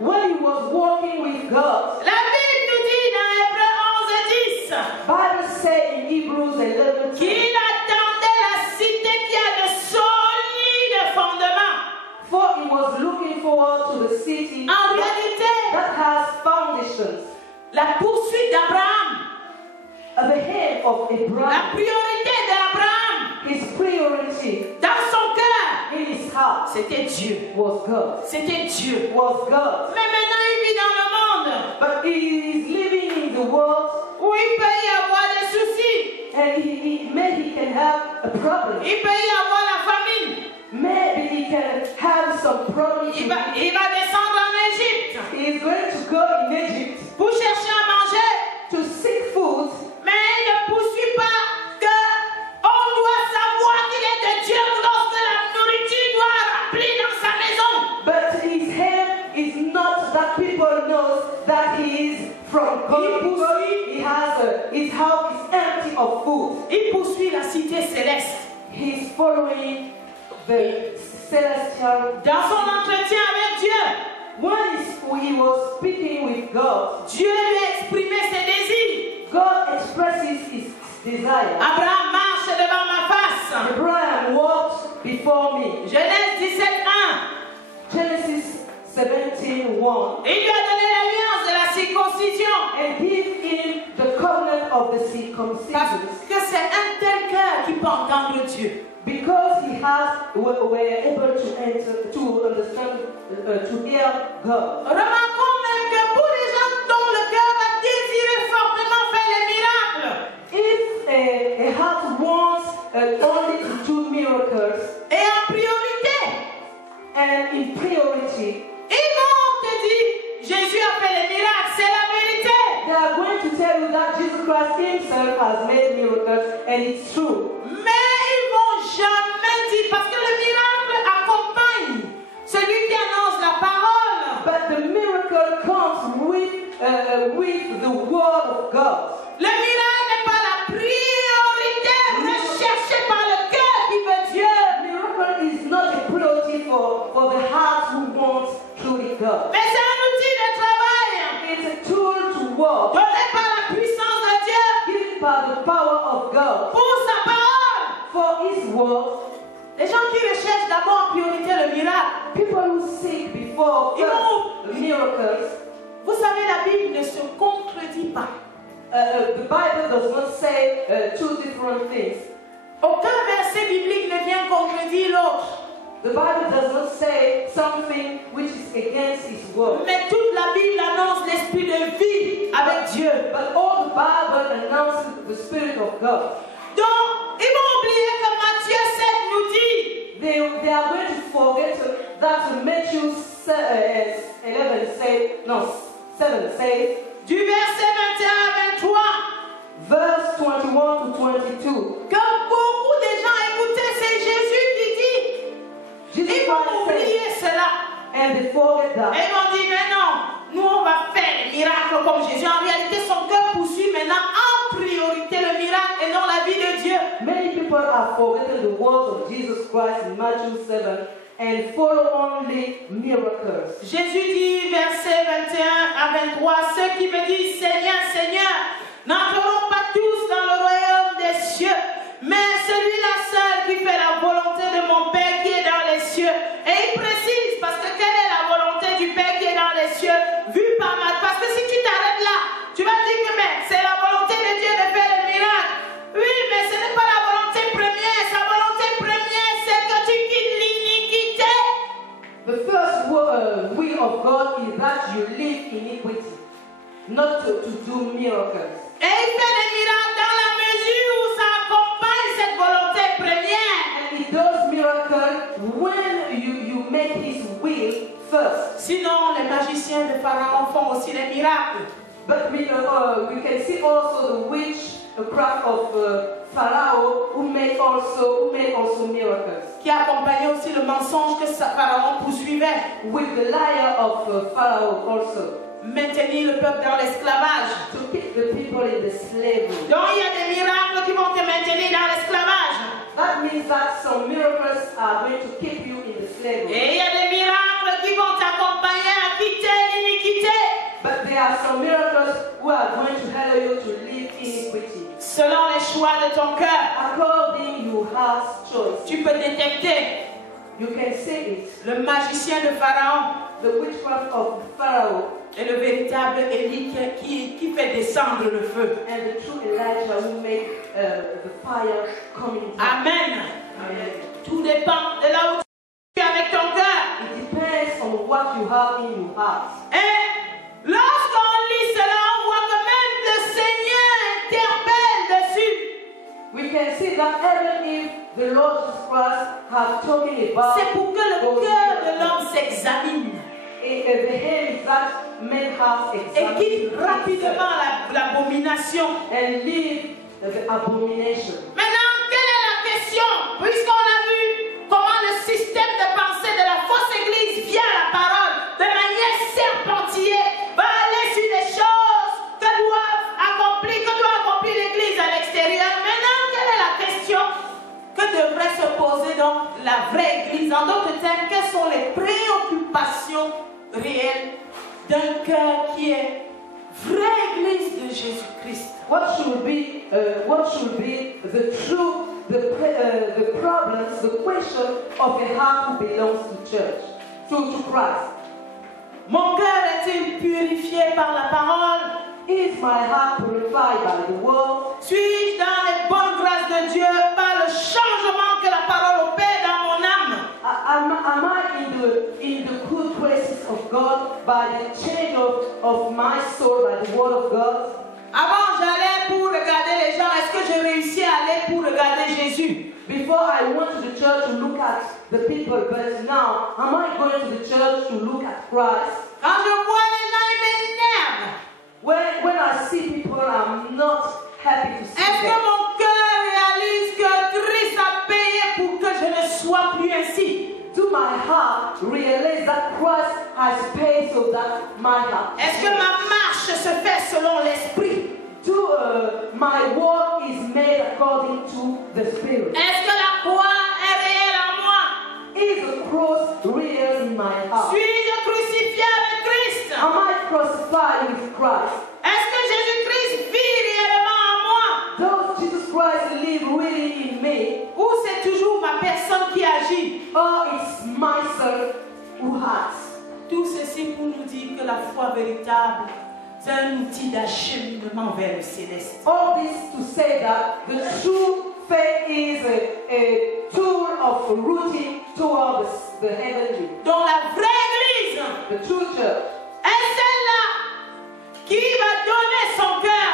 when he was walking with God. La Bible nous dit dans Hébreux 11 et 10 Bible says in Hebrews 11:10 qu'il attendait la cité qui a de solides fondements. for he was looking forward to the city En réalité, that has foundations. la poursuite d'Abraham, At the head of la Abraham, priorité d'Abraham his priority dans son cœur, in his heart c'était Dieu. was God. C'était Dieu. Was God. Mais maintenant, il vit dans le monde But he is living in the world où il peut y avoir des soucis, and he can have a problem. il peut y avoir la famine, Maybe he can have some problems. il va descendre en Égypte He is going to go in Egypt pour chercher à manger, to seek food, mais il ne poursuit pas que on doit savoir qu'il est de Dieu lorsque la nourriture doit remplir dans sa maison. but his aim is not that people know that he is from God because his house is empty of food. Il poursuit la cité céleste. He's following the celestial. Dans son entretien avec Dieu, When he was speaking with God, Dieu lui a exprimé ses désirs. God expresses his desire. Abraham marche devant ma face. Abraham walked before me. Genèse 17:1. Genesis 17:1. Il lui a donné l'alliance de la circoncision. And give him the covenant of the Parce circumcision. que c'est un tel cœur qui peut entendre Dieu. Because were able to enter, to understand, to hear God. Remarquons même que pour les gens dont le cœur va désirer fortement faire les miracles, If a heart wants only to do miracles et en priorité, and in priority, ils vont te dire, Jésus a fait les miracles, c'est la vérité. they are going to tell you that Jesus Christ himself has made miracles and it's true. Mais ils vont jamais dire, parce que le miracle accompagne celui qui annonce la parole. But the miracle comes with the word of God. Le miracle n'est pas la priorité recherchée par le cœur qui veut Dieu. Miracle is not a priority for the heart who wants truly God. Mais c'est un outil de travail It's a tool to work, donné par la puissance de Dieu given by the power of God. pour sa parole. For his word, Les gens qui recherchent d'abord en priorité le miracle, people who seek before first miracles, vous savez, la Bible ne se contredit pas. the Bible does not say two different things. Aucun verset biblique ne vient contredire l'autre. The Bible does not say something which is against his word. Mais toute la Bible annonce l'esprit de vie avec Dieu. But all the Bible announces the Spirit of God. Donc, ils vont oublier que Matthieu 7 nous dit, They are going to forget that Matthew 7 says, du verset 21 à 23, verse 21 to 22. que beaucoup de gens écoutaient, c'est Jésus qui dit. Jesus Ils vont Christ oublier said, cela. and they forget Et that. ils vont dire, mais non, nous on va faire les miracles comme Jésus. En réalité, son cœur poursuit maintenant en priorité le miracle et non la vie de Dieu. Many people have forgotten the words of Jesus Christ in Matthew 7 and follow only miracles. Jésus dit, verset 21 à 23, ceux qui me disent Seigneur, Seigneur, n'entreront pas tous dans le royaume des cieux, mais celui-là seul qui fait la volonté de mon Père qui est dans les cieux. Et il iniquity, not to do miracles. Et il fait des miracles dans la mesure où ça accompagne cette volonté première. And he does miracles when you make his will first. Sinon, les magiciens de Pharaon font aussi des miracles. But we can see also the witchcraft of Pharaoh who made also miracles. Qui accompagnait aussi le mensonge que Pharaon poursuivait. With the liar of Pharaoh also. Maintenir le peuple dans l'esclavage. To keep the people in the slavery. Donc il y a des miracles qui vont te maintenir dans l'esclavage. That means that some miracles are going to keep you in the slavery. Et il y a des miracles qui vont t'accompagner à quitter l'iniquité. But there are some miracles who are going to help you to live iniquity. Selon les choix de ton cœur. According your heart's choice. Tu peux détecter. You can see it. Le magicien de Pharaon. The witchcraft of Pharaoh. Et le véritable Élie qui fait descendre le feu. And the true Elijah who make the fire coming down. Amen. Amen. Tout dépend de là où tu es avec ton cœur. It depends on what you have in your heart. Et lorsqu'on lit cela, on voit que même le Seigneur interpelle dessus. We can see that even if the Lord Jesus Christ has talking about, c'est pour que le cœur de l'homme s'examine. The aim is that men have et quitte rapidement l'abomination. And leave the abomination. Maintenant, quelle est la question? Puisqu'on a vu comment le système de pensée de la fausse église via la parole, de manière serpentillée, va aller sur des choses que doit accomplir l'église à l'extérieur. Maintenant, quelle est la question que devrait se poser donc la vraie église? En d'autres termes, quelles sont les préoccupations réelles d'un cœur qui est vraie église de Jésus-Christ? What should be the truth, the problems, the question of a heart who belongs to church, to Christ? Mon cœur est-il purifié par la parole? Is my heart purified by the word? Suis-je dans les bonnes grâces de Dieu par le changement que la parole opère dans mon âme? Am I in the good places of God by the change of my soul by the word of God? Avant, j'allais pour regarder les gens. Est-ce que j'ai réussi à aller pour regarder Jésus? Before I went to the church to look at the people, but now am I going to the church to look at Christ? Quand je vois les gens, ils m'énervent. When I see people, I'm not happy to see Est-ce que them. mon cœur réalise que Christ a payé pour que je ne sois plus ainsi? Do my heart realize that Christ has paid so that my heart? Est-ce que ma marche se fait selon l'esprit? My walk is made according to the Spirit. Est-ce que la croix est réelle en moi? Is the cross real in my heart? Suis-je crucifié avec Christ? Am I crucified with Christ? Est-ce que Jésus-Christ vit réellement en moi? Does Jesus Christ live really in me? Ou c'est toujours ma personne qui agit? Or it's myself who acts? Tout ceci pour nous dire que la foi véritable, c'est un outil d'acheminement vers le céleste. All this to say that the true faith is a tool of routing towards the heavenly. Donc la vraie église, The true church, est celle-là qui va donner son cœur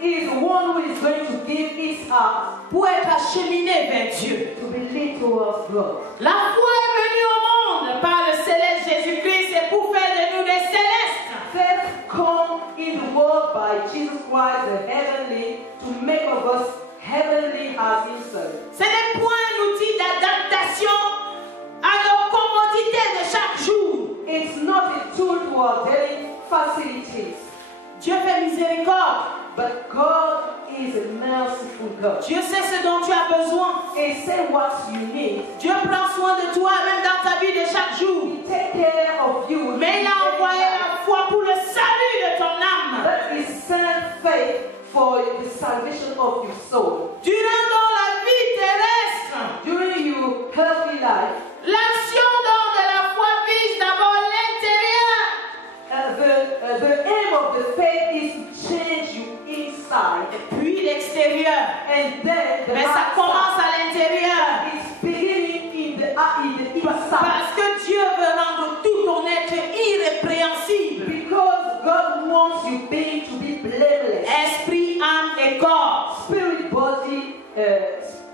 is one who is going to give his heart pour être acheminé vers Dieu. to be led towards God. La foi est venue au monde par le céleste Jésus-Christ et pour faire de nous des célestes. Faith come in the world by Jesus Christ, the heavenly, to make of us heavenly as himself. Ce n'est point un outil d'adaptation à nos commodités de chaque jour. It's not a tool to our daily facilities, Dieu fait miséricorde. but God is a merciful God. Dieu sait ce dont tu as besoin. He said what you need. Dieu prend soin de toi même dans ta vie de chaque jour. He take care of you. Mais il a envoyé la foi pour le salut de ton âme. But he sent faith for the salvation of your soul. Durant dans la vie terrestre, During your healthy life, l'action donc de la foi vise d'abord l'intérieur. the aim of the faith is to change you inside, Et puis l'extérieur. and then the Mais ça commence outside à l'intérieur. is beginning in the inside. Parce que Dieu veut rendre tout ton être irrépréhensible. Because God your being to be blameless. esprit, âme et corps. Spirit, body,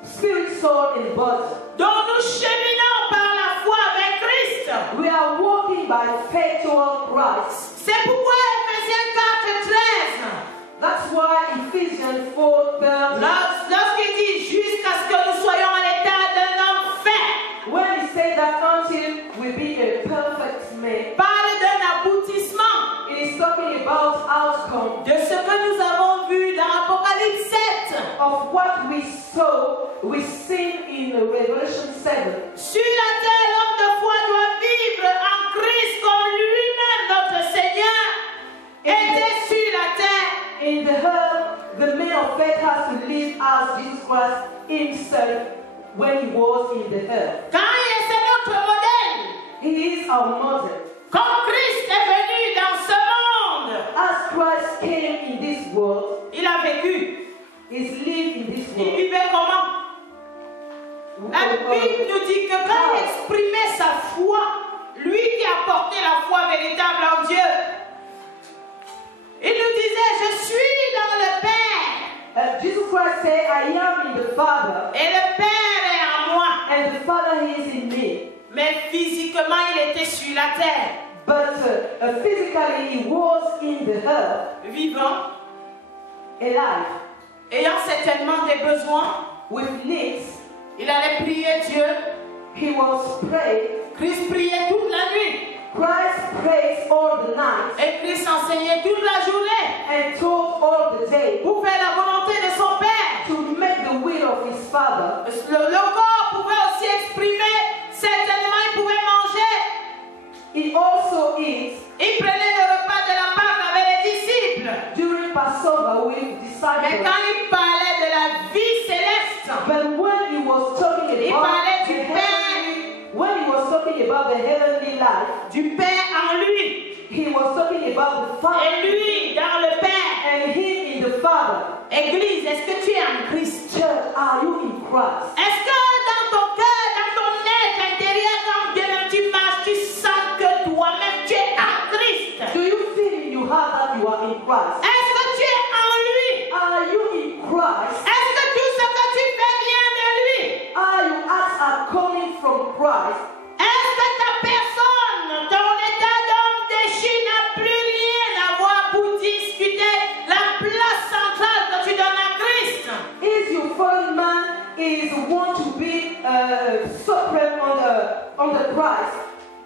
spirit, soul, and body. Donc nous cheminons par la foi avec Christ. We are walking by faith toward Christ. C'est pourquoi Ephésiens 4:13. That's why Ephesians 4:13. Lorsqu'il dit jusqu'à ce que nous soyons à l'état d'un homme fait, When he said that until we be a perfect man, parle d'un aboutissement it is talking about outcome de ce que nous avons vu dans Apocalypse 7. of what we seen in Revelation 7. Sur la terre, l'homme de foi doit vivre en Christ comme lui-même, notre Seigneur, était sur la terre. In the earth, the man of faith has to live as Jesus Christ himself when he was in the earth. Quand c'est notre modèle, He is our model. quand Christ est venu dans ce monde, As Christ came in this world, il a vécu. He's lived in this Il world. vivait comment? La Bible nous dit que quand il exprimait sa foi, lui qui a porté la foi véritable en Dieu, il nous disait, je suis dans le Père, Jesus Christ said, I am in the Father, et le Père est en moi. and the Father is in me. Mais physiquement, il était sur la terre, But physically, he was in the earth, vivant, alive, ayant certainement des besoins. with needs. Il allait prier Dieu. He was praying. Christ priait toute la nuit. Christ prays all the night Et Christ enseignait toute la journée and taught all the day pour faire la volonté de son Père. to make the will of his Father. Le corps pouvait aussi exprimer, certainement il pouvait manger. He also eats Il prenait le repas de la Pâque avec les disciples. during Passover with Mais disciples. quand il parlait de la vie céleste, But when he was talking il about parlait the du heavenly, Père, when he was talking about the heavenly life, du Père en lui, he was talking about the Father et lui dans le Père. and him in the Father. Église, est-ce que tu es en Christ? Church, are you in Christ? Est-ce que dans ton cœur, dans ton être intérieur, quand bien même tu marches, tu sens que toi-même tu es en Christ? Do you feel in your heart that you are in Christ? Est-ce que tu es en lui? Are you in Christ? Est-ce que tout ce que tu fais vient de lui? Are your acts are coming from Christ? Est-ce que ta personne, ton état d'homme déchu n'a plus rien à voir pour discuter la place centrale que tu donnes à Christ? Is your fallen man is want to be supreme on the Christ?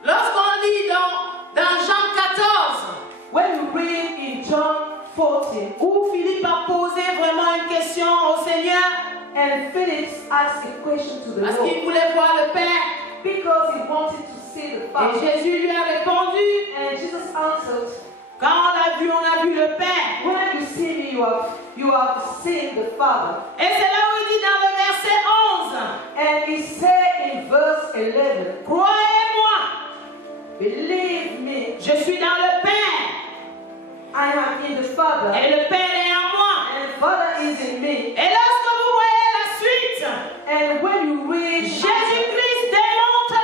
Lorsqu'on lit dans Jean 14, When you read in John 14, où Philippe a posé vraiment une question au Seigneur, and Philip asked a question to the parce Lord qu'il voulait voir le Père, because he wanted to see the et Father. Jésus lui a répondu, And Jesus answered, quand on a vu le Père. when you see me, you have seen the Father. Et c'est là où il dit dans le verset 11, And he said in verse 11, croyez-moi, believe me, je suis dans le Père, I am in the Father, et le Père est en moi. and the Father is in me. Et lorsque vous voyez la suite, And when you read Jésus-Christ démontre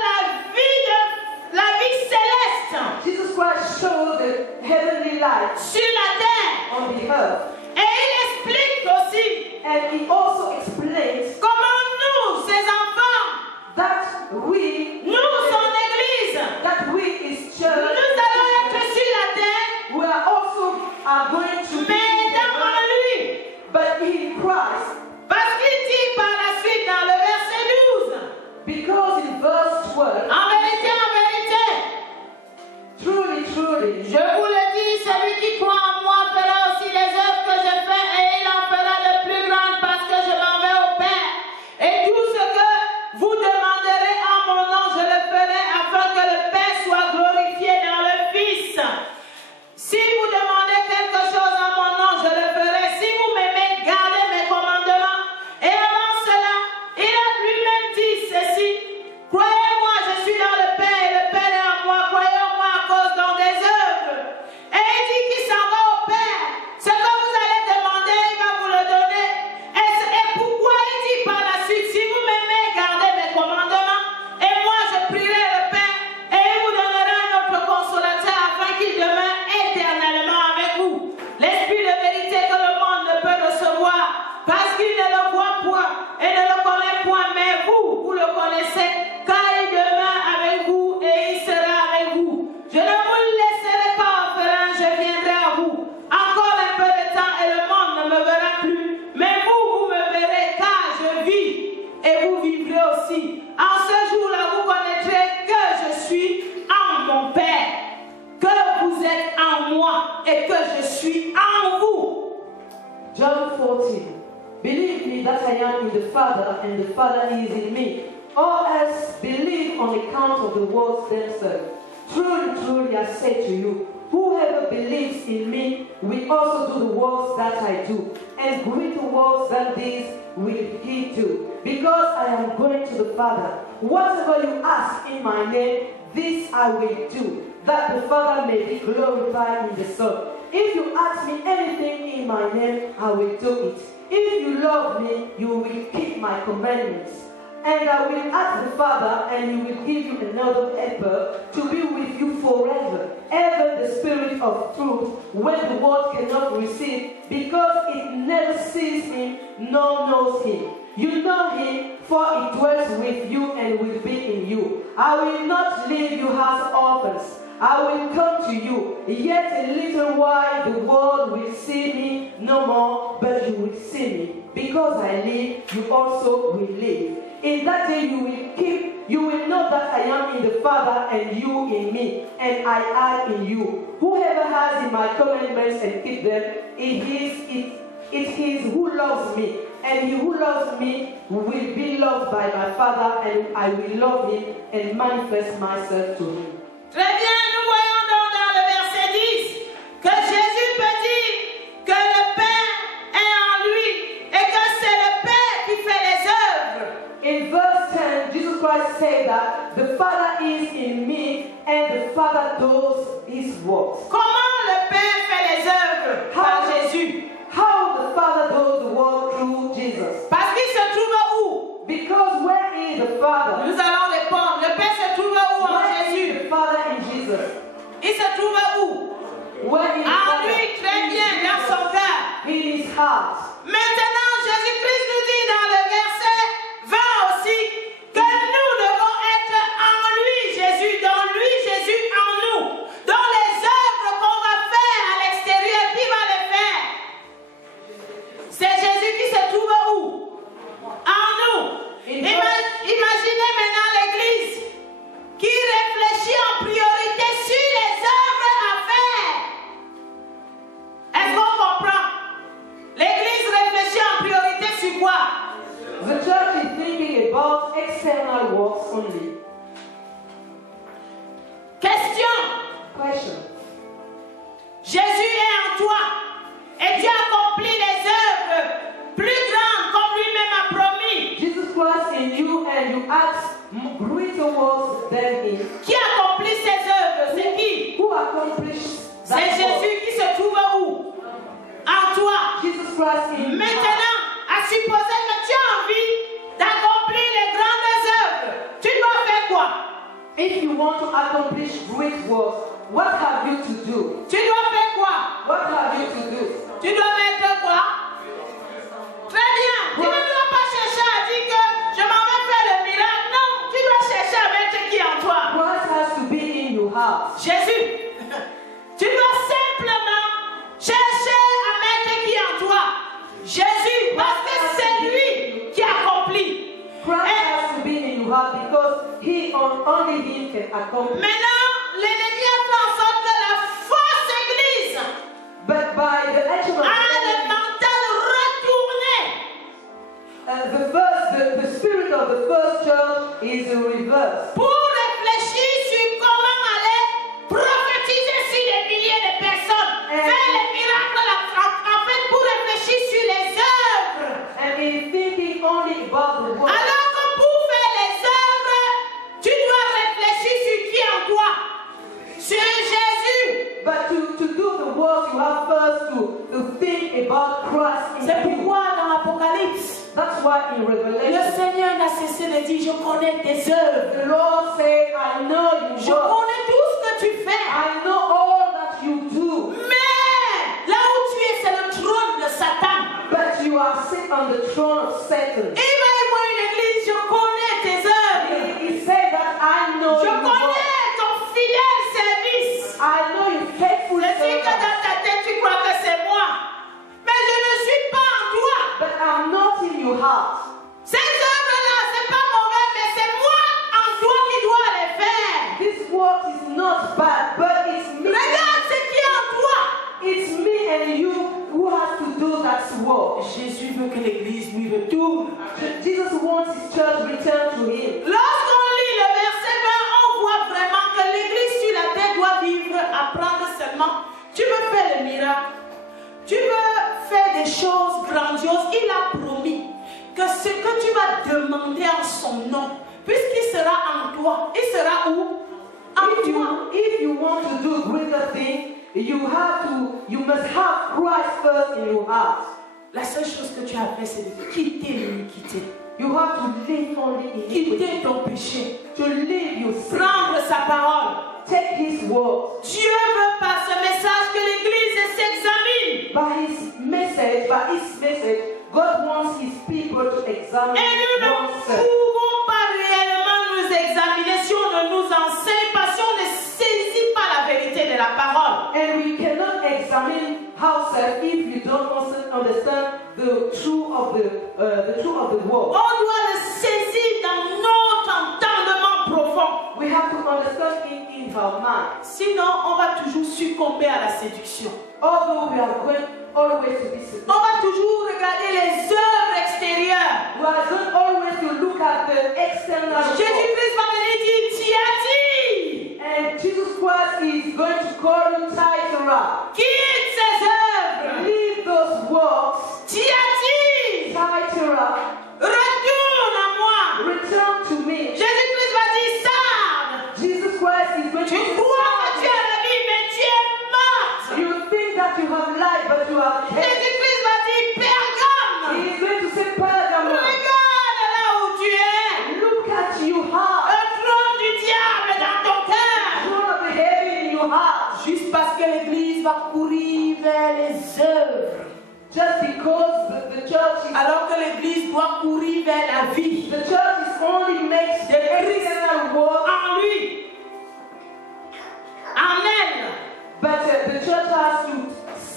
la vie céleste Jesus Christ showed the heavenly light sur la terre. on the earth. Et il explique aussi And he also explains comment nous, ses enfants, that we, nous, son Église, that we is nous allons church, être sur la terre, we are also are going to mais be, dans lui. but in Christ. Parce qu'il dit par la suite dans le verset 12, Because in verse 12, en vérité, truly, truly, je vous le dis, celui qui croit en moi fera aussi les œuvres que je fais et il en fera de plus grandes parce que je m'en vais au Père. Et tout ce que vous demanderez en mon nom, je le ferai afin que le Père soit glorifié dans le Fils. Si vous demandez quelque chose en mon nom, je le ferai. Si vous m'aimez, gardez mes commandements. et que je suis en vous. John 14. Believe me that I am in the Father and the Father is in me. Or else believe on account of the words themselves. Truly, truly, I say to you, whoever believes in me will also do the works that I do, and greater works than these will he do, because I am going to the Father. Whatever you ask in my name, this I will do, that the Father may be glorified in the Son. If you ask me anything in my name, I will do it. If you love me, you will keep my commandments. And I will ask the Father, and he will give you another helper to be with you forever, even the Spirit of truth, when the world cannot receive, because it never sees him nor knows him. You know him, for he dwells with you and will be in you. I will not leave you as orphans. I will come to you. Yet a little while the world will see me no more, but you will see me. Because I live, you also will live. In that day you will know that I am in the Father and you in me, and I am in you. Whoever has in my commandments and keep them, it is who loves me. And he who loves me will be loved by my Father, and I will love him and manifest myself to him. Très bien, nous voyons donc dans le verset 10 que Jésus peut dire que le Père est en lui et que c'est le Père qui fait les œuvres. In verse 10, Jesus Christ said that the Father is in me and the Father does his works. Comment le Père fait les œuvres? Par Jésus. How the Father does the work through Jesus. Parce qu'il se trouve où? Because where is the Father? Nous allons répondre. Le Père se trouve où en Jésus? The Father in Jesus. Il se trouve où? Where is the En Father? lui, très bien, dans son cœur. In his heart. Maintenant, Jésus-Christ nous dit dans le verset 20 aussi que nous devons être en lui, Jésus, dans lui, Jésus en nous. Dans les œuvres qu'on va faire à l'extérieur, qui va les faire? C'est Jésus qui se trouve où? En nous. Imaginez maintenant l'Église qui réfléchit en priorité sur les œuvres à faire. Est-ce qu'on comprend? L'Église réfléchit en priorité sur quoi? The church is thinking about external works only. Question. Question. Jésus est en toi et Dieu accomplit les œuvres plus grandes comme lui-même a promis. Jesus Christ in you and you ask greater works than him. Qui accomplit ces œuvres? C'est qui? Who accomplished C'est that work? Jésus qui se trouve où? En toi. Jesus Christ in you. Maintenant, à supposer que tu as envie d'accomplir les grandes œuvres, tu dois faire quoi? If you want to accomplish great works, what have you to do? Tu dois faire quoi? What have you to do? Tu dois mettre quoi? Très bien. Tu ne dois pas chercher à dire que je m'en vais faire le miracle. Non, tu dois chercher à mettre qui en toi? Christ has to be in your heart. Jésus. Tu dois simplement chercher à mettre qui en toi? Jésus, parce que c'est lui qui accomplit. Christ has to be in your heart because only him can accomplish. Maintenant, l'ennemi a fait en sorte que la fausse église But by the action of a le mental retourné. The spirit of the first church is the reverse. Pour réfléchir sur comment aller prophétiser sur des milliers de personnes, faire les miracles, en fait, pour réfléchir sur les œuvres. And in thinking only about the word. Alors que pour faire les œuvres, tu dois réfléchir sur qui en toi? Sur Jésus. But to do the work, you have first to think about Christ in C'est you. pourquoi dans l'Apocalypse, That's why in le Revelation, Seigneur n'a cessé de dire, je connais tes œuvres. the Lord said, I know you Je work. connais tout ce que tu fais. I know all that you do. Mais là où tu es, c'est le trône de Satan. But you are sitting on the throne of Satan. Et moi, une église, je connais tes œuvres. He said that I know Je you work. connais ton fidèle service. I know you faithful Je sais que servant. dans ta tête, tu crois que c'est moi. Mais je ne suis pas en toi. But I'm not in your heart. Ces œuvres-là, c'est pas mauvais, mais c'est moi en toi qui dois les faire. This work is not bad, but it's me. Regarde ce qui est en toi. It's me and you who has to do that work. Jésus veut que l'Église lui retourne. Jesus wants his church to return to him. Lorsqu'on lit le verset 20, on voit vraiment que l'Église sur la terre doit vivre, apprendre seulement. Tu veux faire le miracle, tu veux faire des choses grandioses. Il a promis que ce que tu vas demander en son nom, puisqu'il sera en toi, il sera où? En toi. If you want to do greater things, you must have Christ first in your heart. La seule chose que tu as fait, c'est de quitter l'iniquité. You have to live only in iniquity. Quitter ton péché. To live your sin. Prendre sa parole. Take his word. Dieu veut par ce message que l'Église s'examine. By his message, God wants his people to examine Et nous ne pouvons pas réellement nous examiner si on ne nous enseigne pas, si on ne saisit pas la vérité de la parole. And we cannot examine ourselves if we don't also understand the truth of the word. On doit le saisir dans notre entendement profond. We have to understand in our mind. Sinon, on va toujours succomber à la séduction. Although we are going always to be seduced. On va toujours regarder les œuvres extérieures. We are going always to look at the external. Jésus-Christ va venir dire, t'y as-tu? And Jesus Christ is going to call you Thyatira. Quitte ces œuvres. Leave those works. T'y as-tu? Thyatira. Retourne à moi. Return to me. Jésus-Christ va dire, Sardes. Jesus Christ is going Tu to crois que tu as la vie, mais tu es morte. You think that you have life, but you are dead. Jésus-Christ va dire, Pergame. He is going to say, Pergamum. Regarde là où tu es. Look at your heart. Le trône du diable dans ton cœur. Throne of the heaven in your heart. Juste parce que l'Église va courir vers les œuvres. Just because the church is, Alors que l'Église doit courir vers la vie. the church is only makes the external work, En lui. En elle. but the church has to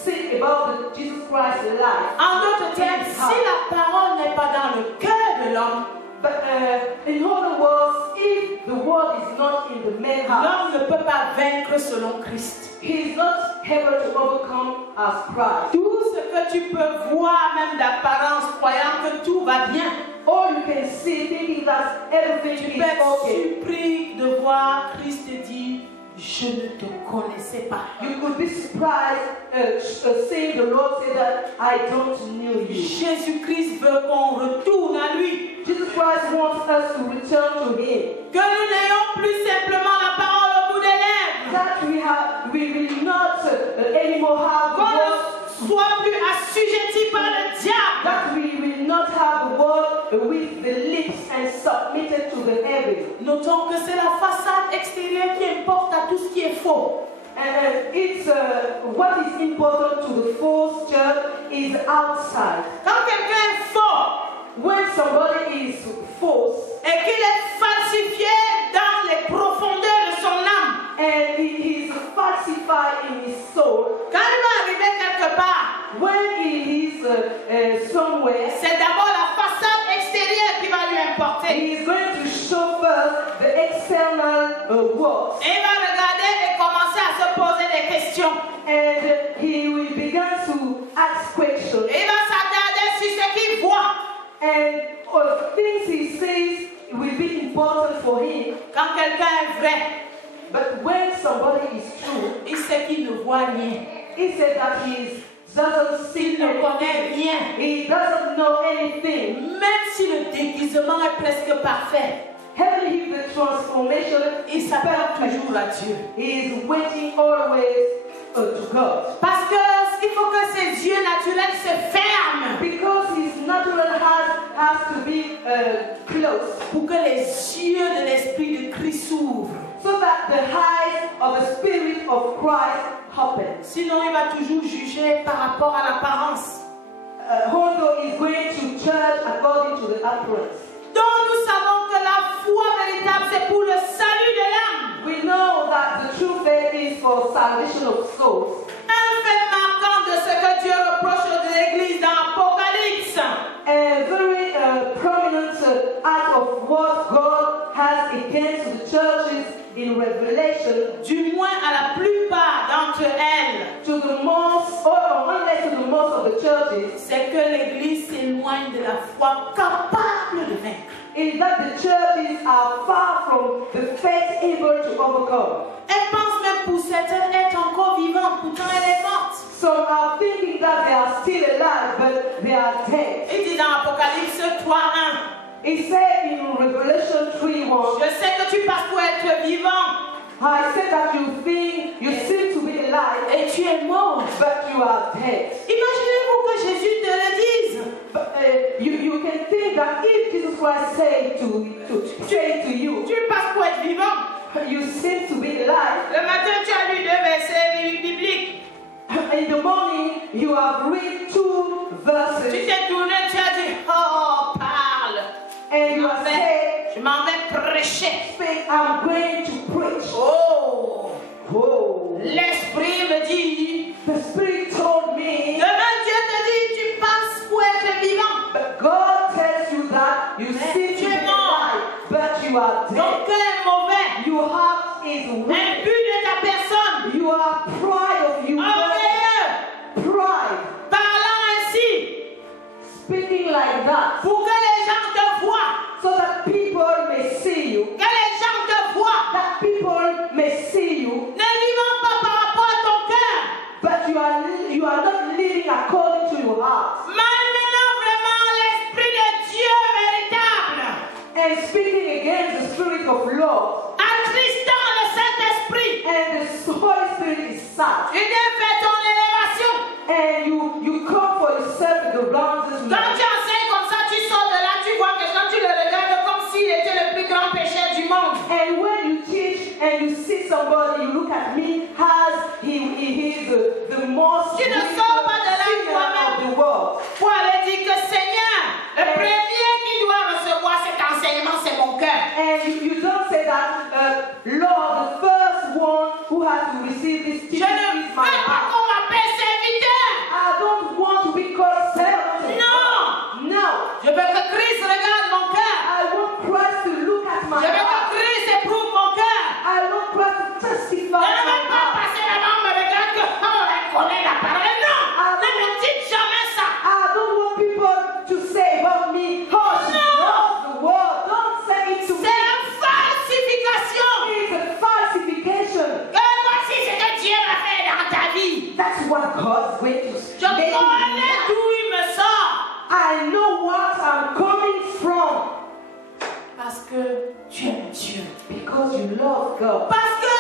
think about the Jesus Christ's life. En d'autres termes, si la parole n'est pas dans le cœur de l'homme, But in other words, if the word is not in the man's heart, l'homme ne peut pas vaincre selon Christ. he is not able to overcome as Christ. Tout ce que tu peux voir, même d'apparence, croyant que tout va bien, All you can see, thinking that everything tu is peux être okay. surpris de voir Christ dire, je ne te connaissais pas. You could be surprised seeing the Lord say that I don't know you. Jésus-Christ veut qu'on retourne à lui. Jesus Christ wants us to return to Him. Que nous n'ayons plus simplement la parole au bout des lèvres. That we will not anymore have the Qu'on word. ne soit plus assujetti par le diable. That we will not have the word with the lips and submitted to the heaven. Notons que c'est la façade extérieure qui importe à tout ce qui est faux. And it's what is important to the false church is outside. Quand quelqu'un est faux When somebody is false et qu'il est falsifié dans les profondeurs de son âme, and he is falsified in his soul, quand il va arriver quelque part, when he is somewhere, c'est d'abord la façade extérieure qui va lui importer. he is going to show first the external works. Et il va regarder et commencer à se poser des questions. And he will begin to ask questions. Et il va s'attarder sur ce qu'il voit. And things he says will be important for him. Quand quelqu'un est vrai, But when somebody is true, il sait qu'il ne voit rien. he said that he doesn't see Il ne connaît anything. rien. He doesn't know anything. Même si le déguisement est presque parfait, Heaven if the transformation il is s'appelle perfect. toujours à Dieu. He is waiting always to God. Parce qu'il faut que ses yeux naturels se ferment Because his natural heart has to be closed. pour que les yeux de l'Esprit de Christ s'ouvrent. So that the eyes of the Spirit of Christ open. Sinon, il va toujours juger par rapport à l'apparence. Although he's going to judge according to the appearance. Donc, nous savons que la foi véritable, c'est pour le salut de l'âme. We know that the true faith is for salvation of souls. Un fait marquant de ce que Dieu reproche aux églises dans Apocalypse. A very prominent act of what God has against the churches in Revelation, Du moins à la plupart d'entre elles. to the most the churches c'est que l'Église s'éloigne de la foi capable de vaincre. is that the churches are far from the faith able to overcome. Elle pense même pour certaines être encore vivante, pourtant elle est morte. Some are thinking that they are still alive, but they are dead. Il dit dans Apocalypse 3:1, He said in Revelation 3:1, je sais que tu passes pour être vivant I said that you think you seem to be alive, et tu es mort. but you are dead. Imaginez-vous que Jésus te le dise. But, you can think that if Jesus Christ say to you, Tu passes pour être vivant. you seem to be alive. Le matin, tu as lu 2 versets bibliques. In the morning, you have read 2 Tu verses, t'es tourné, tu as dit, oh, parle. and you have said, Je m'en vais prêcher. "Speak, I'm going to preach." Oh, Oh, l'Esprit me dit, the Spirit told me, demain Dieu te dit, tu passes pour être vivant. but God tells you that you seem to be alive, but you are Ton dead. cœur est mauvais. Your heart is weak. Imbu de ta personne. You are pride of you, Orgueilleux. pride, Parlant ainsi. speaking like that, Pour que les gens te voient. so that people may see you. Que les gens te voient. That people may see you, Ne vivons pas par rapport à ton cœur. but you are not living according to your heart. Malmenant vraiment l'Esprit de Dieu véritable. And speaking against the Spirit of love, Attristant le Saint-Esprit. and the Holy Spirit is sad. Tu viens faire ton élévation. And you come for yourself with the bronzes. Quand tu enseignes comme ça, tu sors de là, tu vois que quand tu le regardes comme s'il était le plus grand pécheur du monde. And when you teach and you see somebody, you look at me as he is the most Tu ne wicked sors pas de là sinner toi-même. of the world. Pour aller dire que Seigneur, le premier qui doit recevoir cet enseignement, c'est mon cœur. And you don't say that, Lord, the first one who has to receive this Je teaching ne is veux my pas heart. qu'on m'appelle serviteur. I don't want to be called servant. Non. No. Je veux que Christ regarde mon cœur. I want Christ to look at my Je veux que heart. Christ éprouve mon cœur. I want Christ to testify Je ne my veux pas heart. passer devant, me regarde que elle connaît la parole. Non. Ne me dites jamais ça. I don't want people to say about me, oh, she knows the word. Don't say it to C'est me. la falsification. It's a falsification. Que voici ce que Dieu va faire dans ta vie. That's what God's going to Je make you connais do. d'où il me sort. I know what I'm coming from Parce que tu aimes Dieu. because you love God. Parce que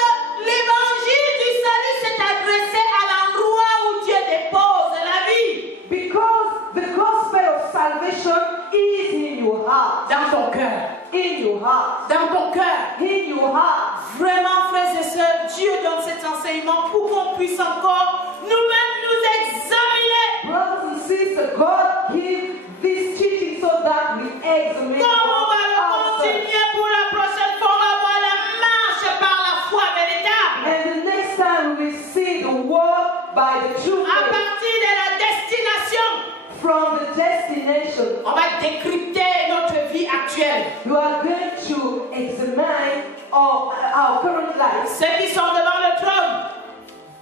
l'évangile du salut s'est adressé à l'endroit où Dieu dépose la vie. Because the gospel of salvation is in your heart. Dans ton cœur. In your heart. Dans ton cœur. In your heart. Vraiment, frères et sœurs, Dieu donne cet enseignement pour qu'on puisse encore nous-mêmes nous examiner. Brothers and sisters, God give this teaching so that we examine Comme on va le ourselves. continuer pour la prochaine fois, on va voir la marche par la foi véritable. And the next time we see the walk by the true À faith partir de la destination, from the destination, on va décrypter notre vie actuelle. you are going to examine our current lives. Ceux qui sont devant le trône,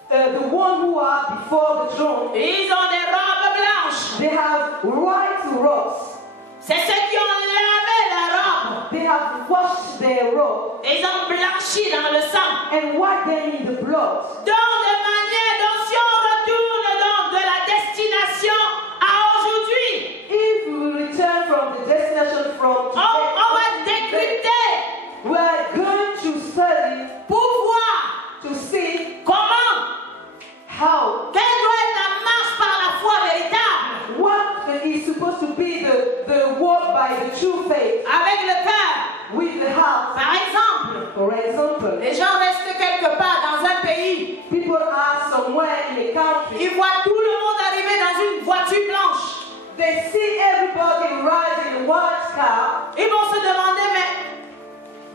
The one who are before the throne, ils ont des robes blanches. they have white robes. C'est ceux qui ont lavé la robe. They have washed their robe Ils ont blanchi dans le sang. and wiped them in the blood. Donc, de manière dont si on retourne donc de la destination à aujourd'hui, If we return from the destination from on va today, décrypter we are going to study pour voir to see comment, how, quelle doit être la marche par la foi véritable what is supposed to be the walk by the true faith avec le cœur. with the heart. Par exemple, For example, les gens restent quelque part dans un pays, people are somewhere in a country. ils voient tout le monde arriver dans une voiture blanche. They see everybody ride in a white car. Ils vont se demander, mais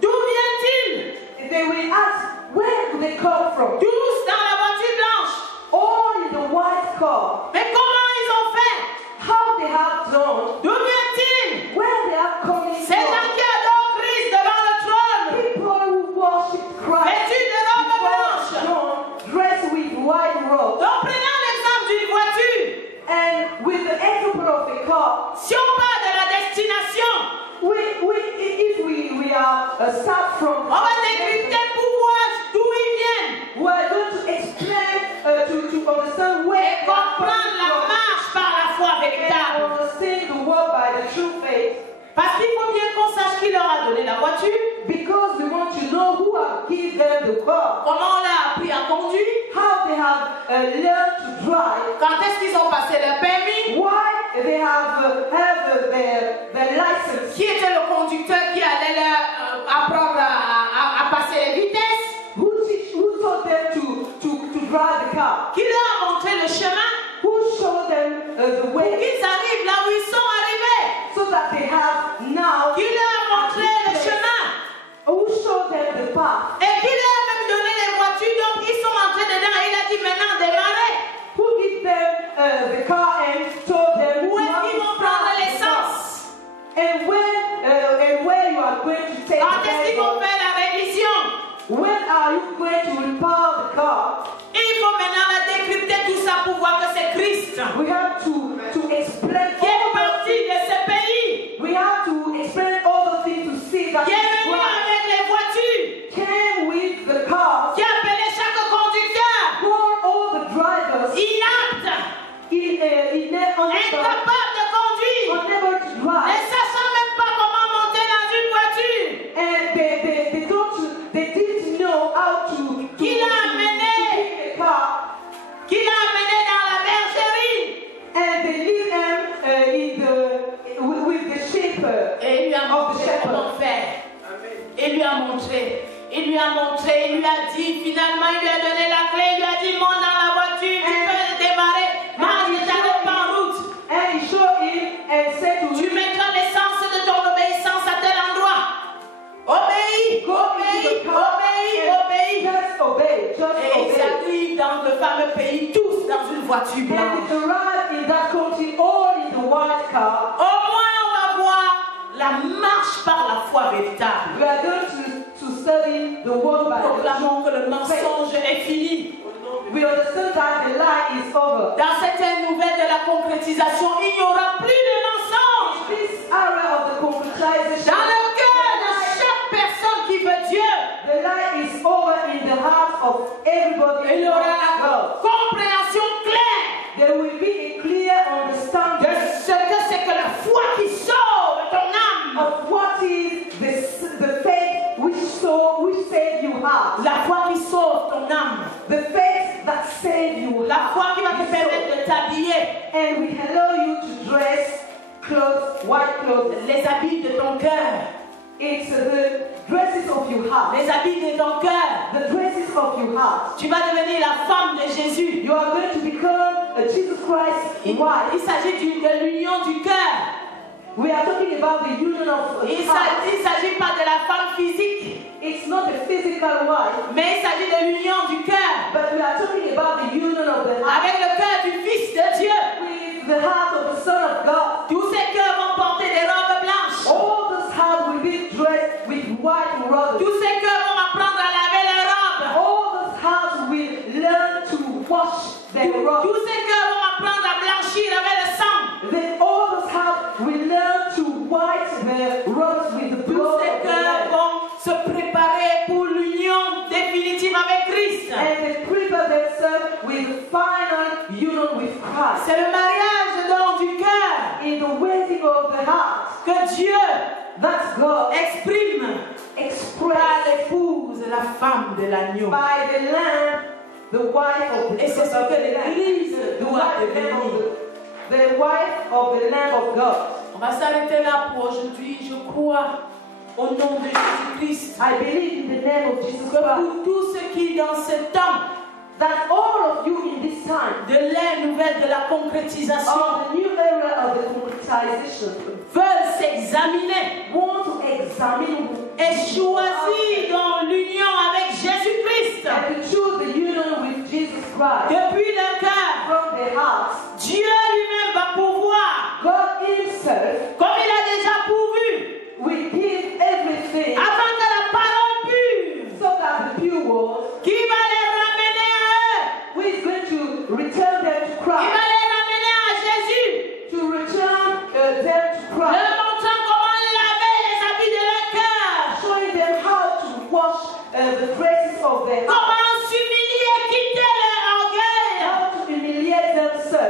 d'où vient-il? They will ask, where do they come from? Tous dans la voiture blanche. All in the white car. Mais comment ils ont fait? How they have done? D'où vient-il? Where they are coming Ces gens from? qui adorent Christ devant le trône, People who worship Christ vêtus de robes before blanches. the throne, dressed with white robes. Donc prenons l'exemple d'une voiture. And car, si on part de la destination, if we are start from, on va décrypter pour voir d'où ils viennent we are going to explain to understand where et comprendre la marche par la foi and véritable. understand the work by the true faith. Parce qu'il faut bien qu'on sache qui leur a donné la voiture, Because we want to know who have given them the car, comment on l'a appris à conduire, how they have learned to drive, quand est-ce qu'ils ont passé leur permis, why they have their license, qui était le conducteur qui allait leur apprendre à passer les vitesses, who taught them to drive the car, qui leur a montré le chemin who showed them the pour way, qu'ils arrivent là où ils sont arrivés, so that they have now, qui leur a montré le chemin who showed them the path, et qui leur a même donné les voitures, donc ils sont entrés dedans et il a dit maintenant démarrez. who gave them the car and told them Où you est-ce have qu'ils to vont start prendre the l'essence? car. And where you are going to take Quand the est-ce qu'ils vont vehicle. faire la révision? When are you going to repair the car? Il faut maintenant la décrypter tout ça pour voir que c'est Christ We have to explain qui est all parti de ce pays, we have to explain all the things to see that qui est venu Christ avec les voitures, came with the cars, qui a appelé chaque conducteur brought all the drivers inapte, unable incapable de conduire, to ne drive, sachant même pas comment monter dans une voiture. and they didn't know how to Qui l'a amené? keep the car, Qui l'a amené dans la bergerie and they leave them with the sheep. et il lui a montré comment faire. Il lui a montré, il lui a dit, finalement il lui a donné la clé, il lui a dit monte dans la voiture, tu peux démarrer, marche, ne t'arrête pas en route. And he showed him and said to Tu him, mettras l'essence de ton obéissance à tel endroit. Obéis, obéis, obéis, obéis. just obey, just Et ils obey. arrivent dans le fameux pays, tous dans une voiture And blanche. they arrived in that country all in the white car. Au moins on va voir la marche par la foi véritable. We are going to study the word by the Proclamons que le mensonge est fini. We understand that the lie is over. Dans cette nouvelle de la concrétisation, il n'y aura plus de mensonge. This area of the concretization, Dans le cœur de chaque personne qui veut Dieu, the lie is over in the heart of everybody. il y who aura wants la God. compréhension claire There will be a clear de understanding ce que c'est que la foi qui sauve ton âme. of what is the faith which save you have. La foi qui sauve ton âme. The faith that save you La have. foi qui va te permettre de t'habiller. And we allow you to dress clothes, white clothes. Les habits de ton cœur. It's the dresses of your heart. Les habits de ton cœur. The dresses of your heart. Tu vas devenir la femme de Jésus. You are going to become a Jesus Christ wife. Il s'agit de l'union du cœur. We are talking about the union of Il ne heart. s'agit pas de la femme physique, It's not a physical wife, mais il s'agit de l'union du cœur. but we are talking about the union of the heart Avec le cœur du Fils de Dieu. with the heart of the Son of God. Tous ces cœurs vont porter des robes blanches. All this heart will be dressed with white robes. Tous ces cœurs vont apprendre à laver leurs robes. All this heart will learn to wash their robes. Tous ces cœurs vont apprendre à blanchir avec le sang. Then all this heart will learn to white their robes with the Tous blood ces of the cœurs Lamb. vont se préparer pour l'union définitive avec Christ. And they prepare themselves with final union with Christ. C'est le mariage donc du cœur In the wedding of the heart, que Dieu that God exprime par expressed l'épouse, la femme de l'agneau. by the Lamb, the wife of the Et c'est ce que Lamb. l'Église doit devenir. The wife of the Lamb of God. On va s'arrêter là pour aujourd'hui. Je crois au nom de Jésus-Christ I believe in the name of Jesus que Christ pour tous ceux qui dans ce temps that all of you in this time de l'ère nouvelle de la concrétisation of the new era of the concretization veulent s'examiner want to examine et choisir dans l'union avec Jésus-Christ and to choose the union with Jesus Christ depuis le cœur. from the heart. Dieu lui-même va pouvoir, God Himself comme il a déjà pourvu, will give everything avant que la parole pure so that the pure word, qui va les ramener à eux, who is going to return them to qui va Christ, les ramener à Jésus, to return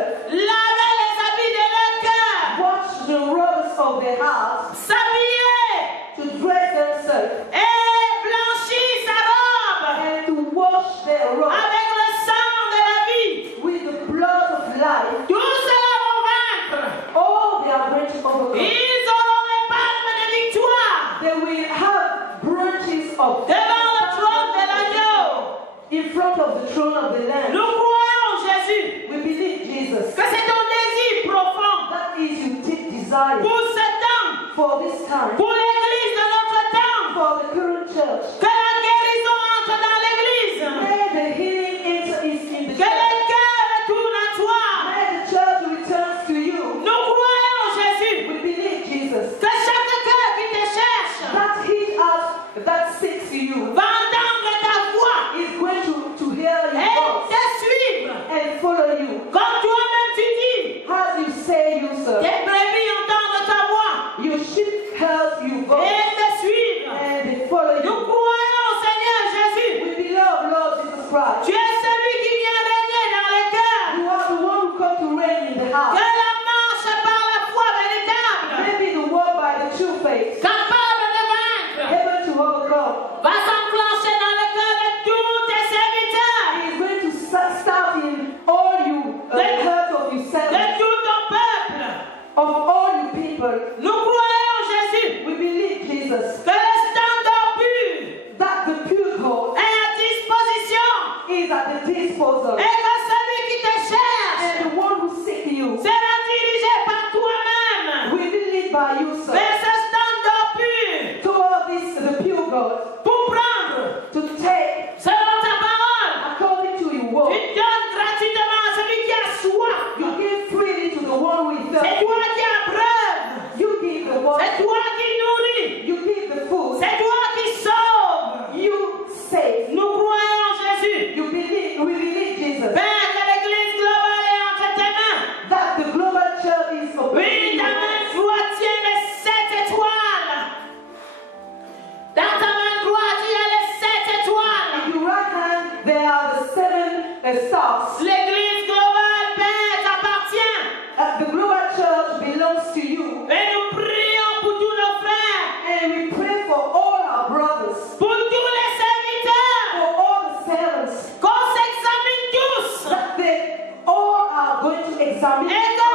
themselves, laver les habits de leur cœur, wash the robes of their hearts, s'habiller to dress themselves, et blanchir sa robe and to wash their robes avec le sang de la vie. with the blood of life. Tout cela vont vaincre. All they are going to overcome. Ils auront les palmes de victoire They will have branches of devant le trône de l'agneau. in front of the throne of the Lamb. Nous croyons Jésus We believe Jesus. que c'est ton désir profond That is your deep desire pour ce temps, for this time, pour l'église de notre temps, for the current church. que la guérison entre dans l'église, May the healing is in the que church. les cœurs retournent à toi. May the church returns to you. Nous croyons Jésus We believe Jesus. que chaque cœur qui te cherche That he us that seeks you va entendre ta voix is going to hear your et voice te suivre. and follow you. Comme toi-même tu dis, As you say you, sir, tes brebis entendent ta voix your sheep hears your et voice te suivent. and they follow Nous you. croyons Seigneur Jésus, We believe, Lord Jesus Christ. tu es celui qui vient régner dans les cœurs. You are the one who come to reign in the Que house. la marche par la foi véritable, Maybe the walk by the true faith, capable de vaincre, able to overcome. va s'enclencher dans le cœur de tous tes serviteurs, He is going to start in all you heart of de yourself, tout ton peuple. of all you people. Nous croyons Jésus We believe Jesus que le standard pur that the pure God est à disposition is at the disposal, et que celui qui te cherche and the one who seeks you sera dirigé par toi-même will be led by you, sir, vers ce standard pur toward this the pure God pour prendre to take selon ta parole. according to your Tu word. donnes gratuitement à celui qui a soif. You give freely to the one who is C'est thirsty. toi qui abreuves. You give the water. C'est toi qui nourris. You give the food. C'est toi qui sauves. You save. Nous croyons Jésus. You believe. We believe Jesus. Père, que l'église globale est entre tes mains. That the global church is open. Oui, ta main droite tient les 7 étoiles. Dans ta main droite, il y a les 7 étoiles. In your right hand there are the 7 stars. L'église globale, Père, t'appartient. The global church belongs to you. Et nous prions pour tous nos frères, And we pray for all our brothers, pour tous les serviteurs, for all the servants, qu'on s'examine tous that they all are going to examine et que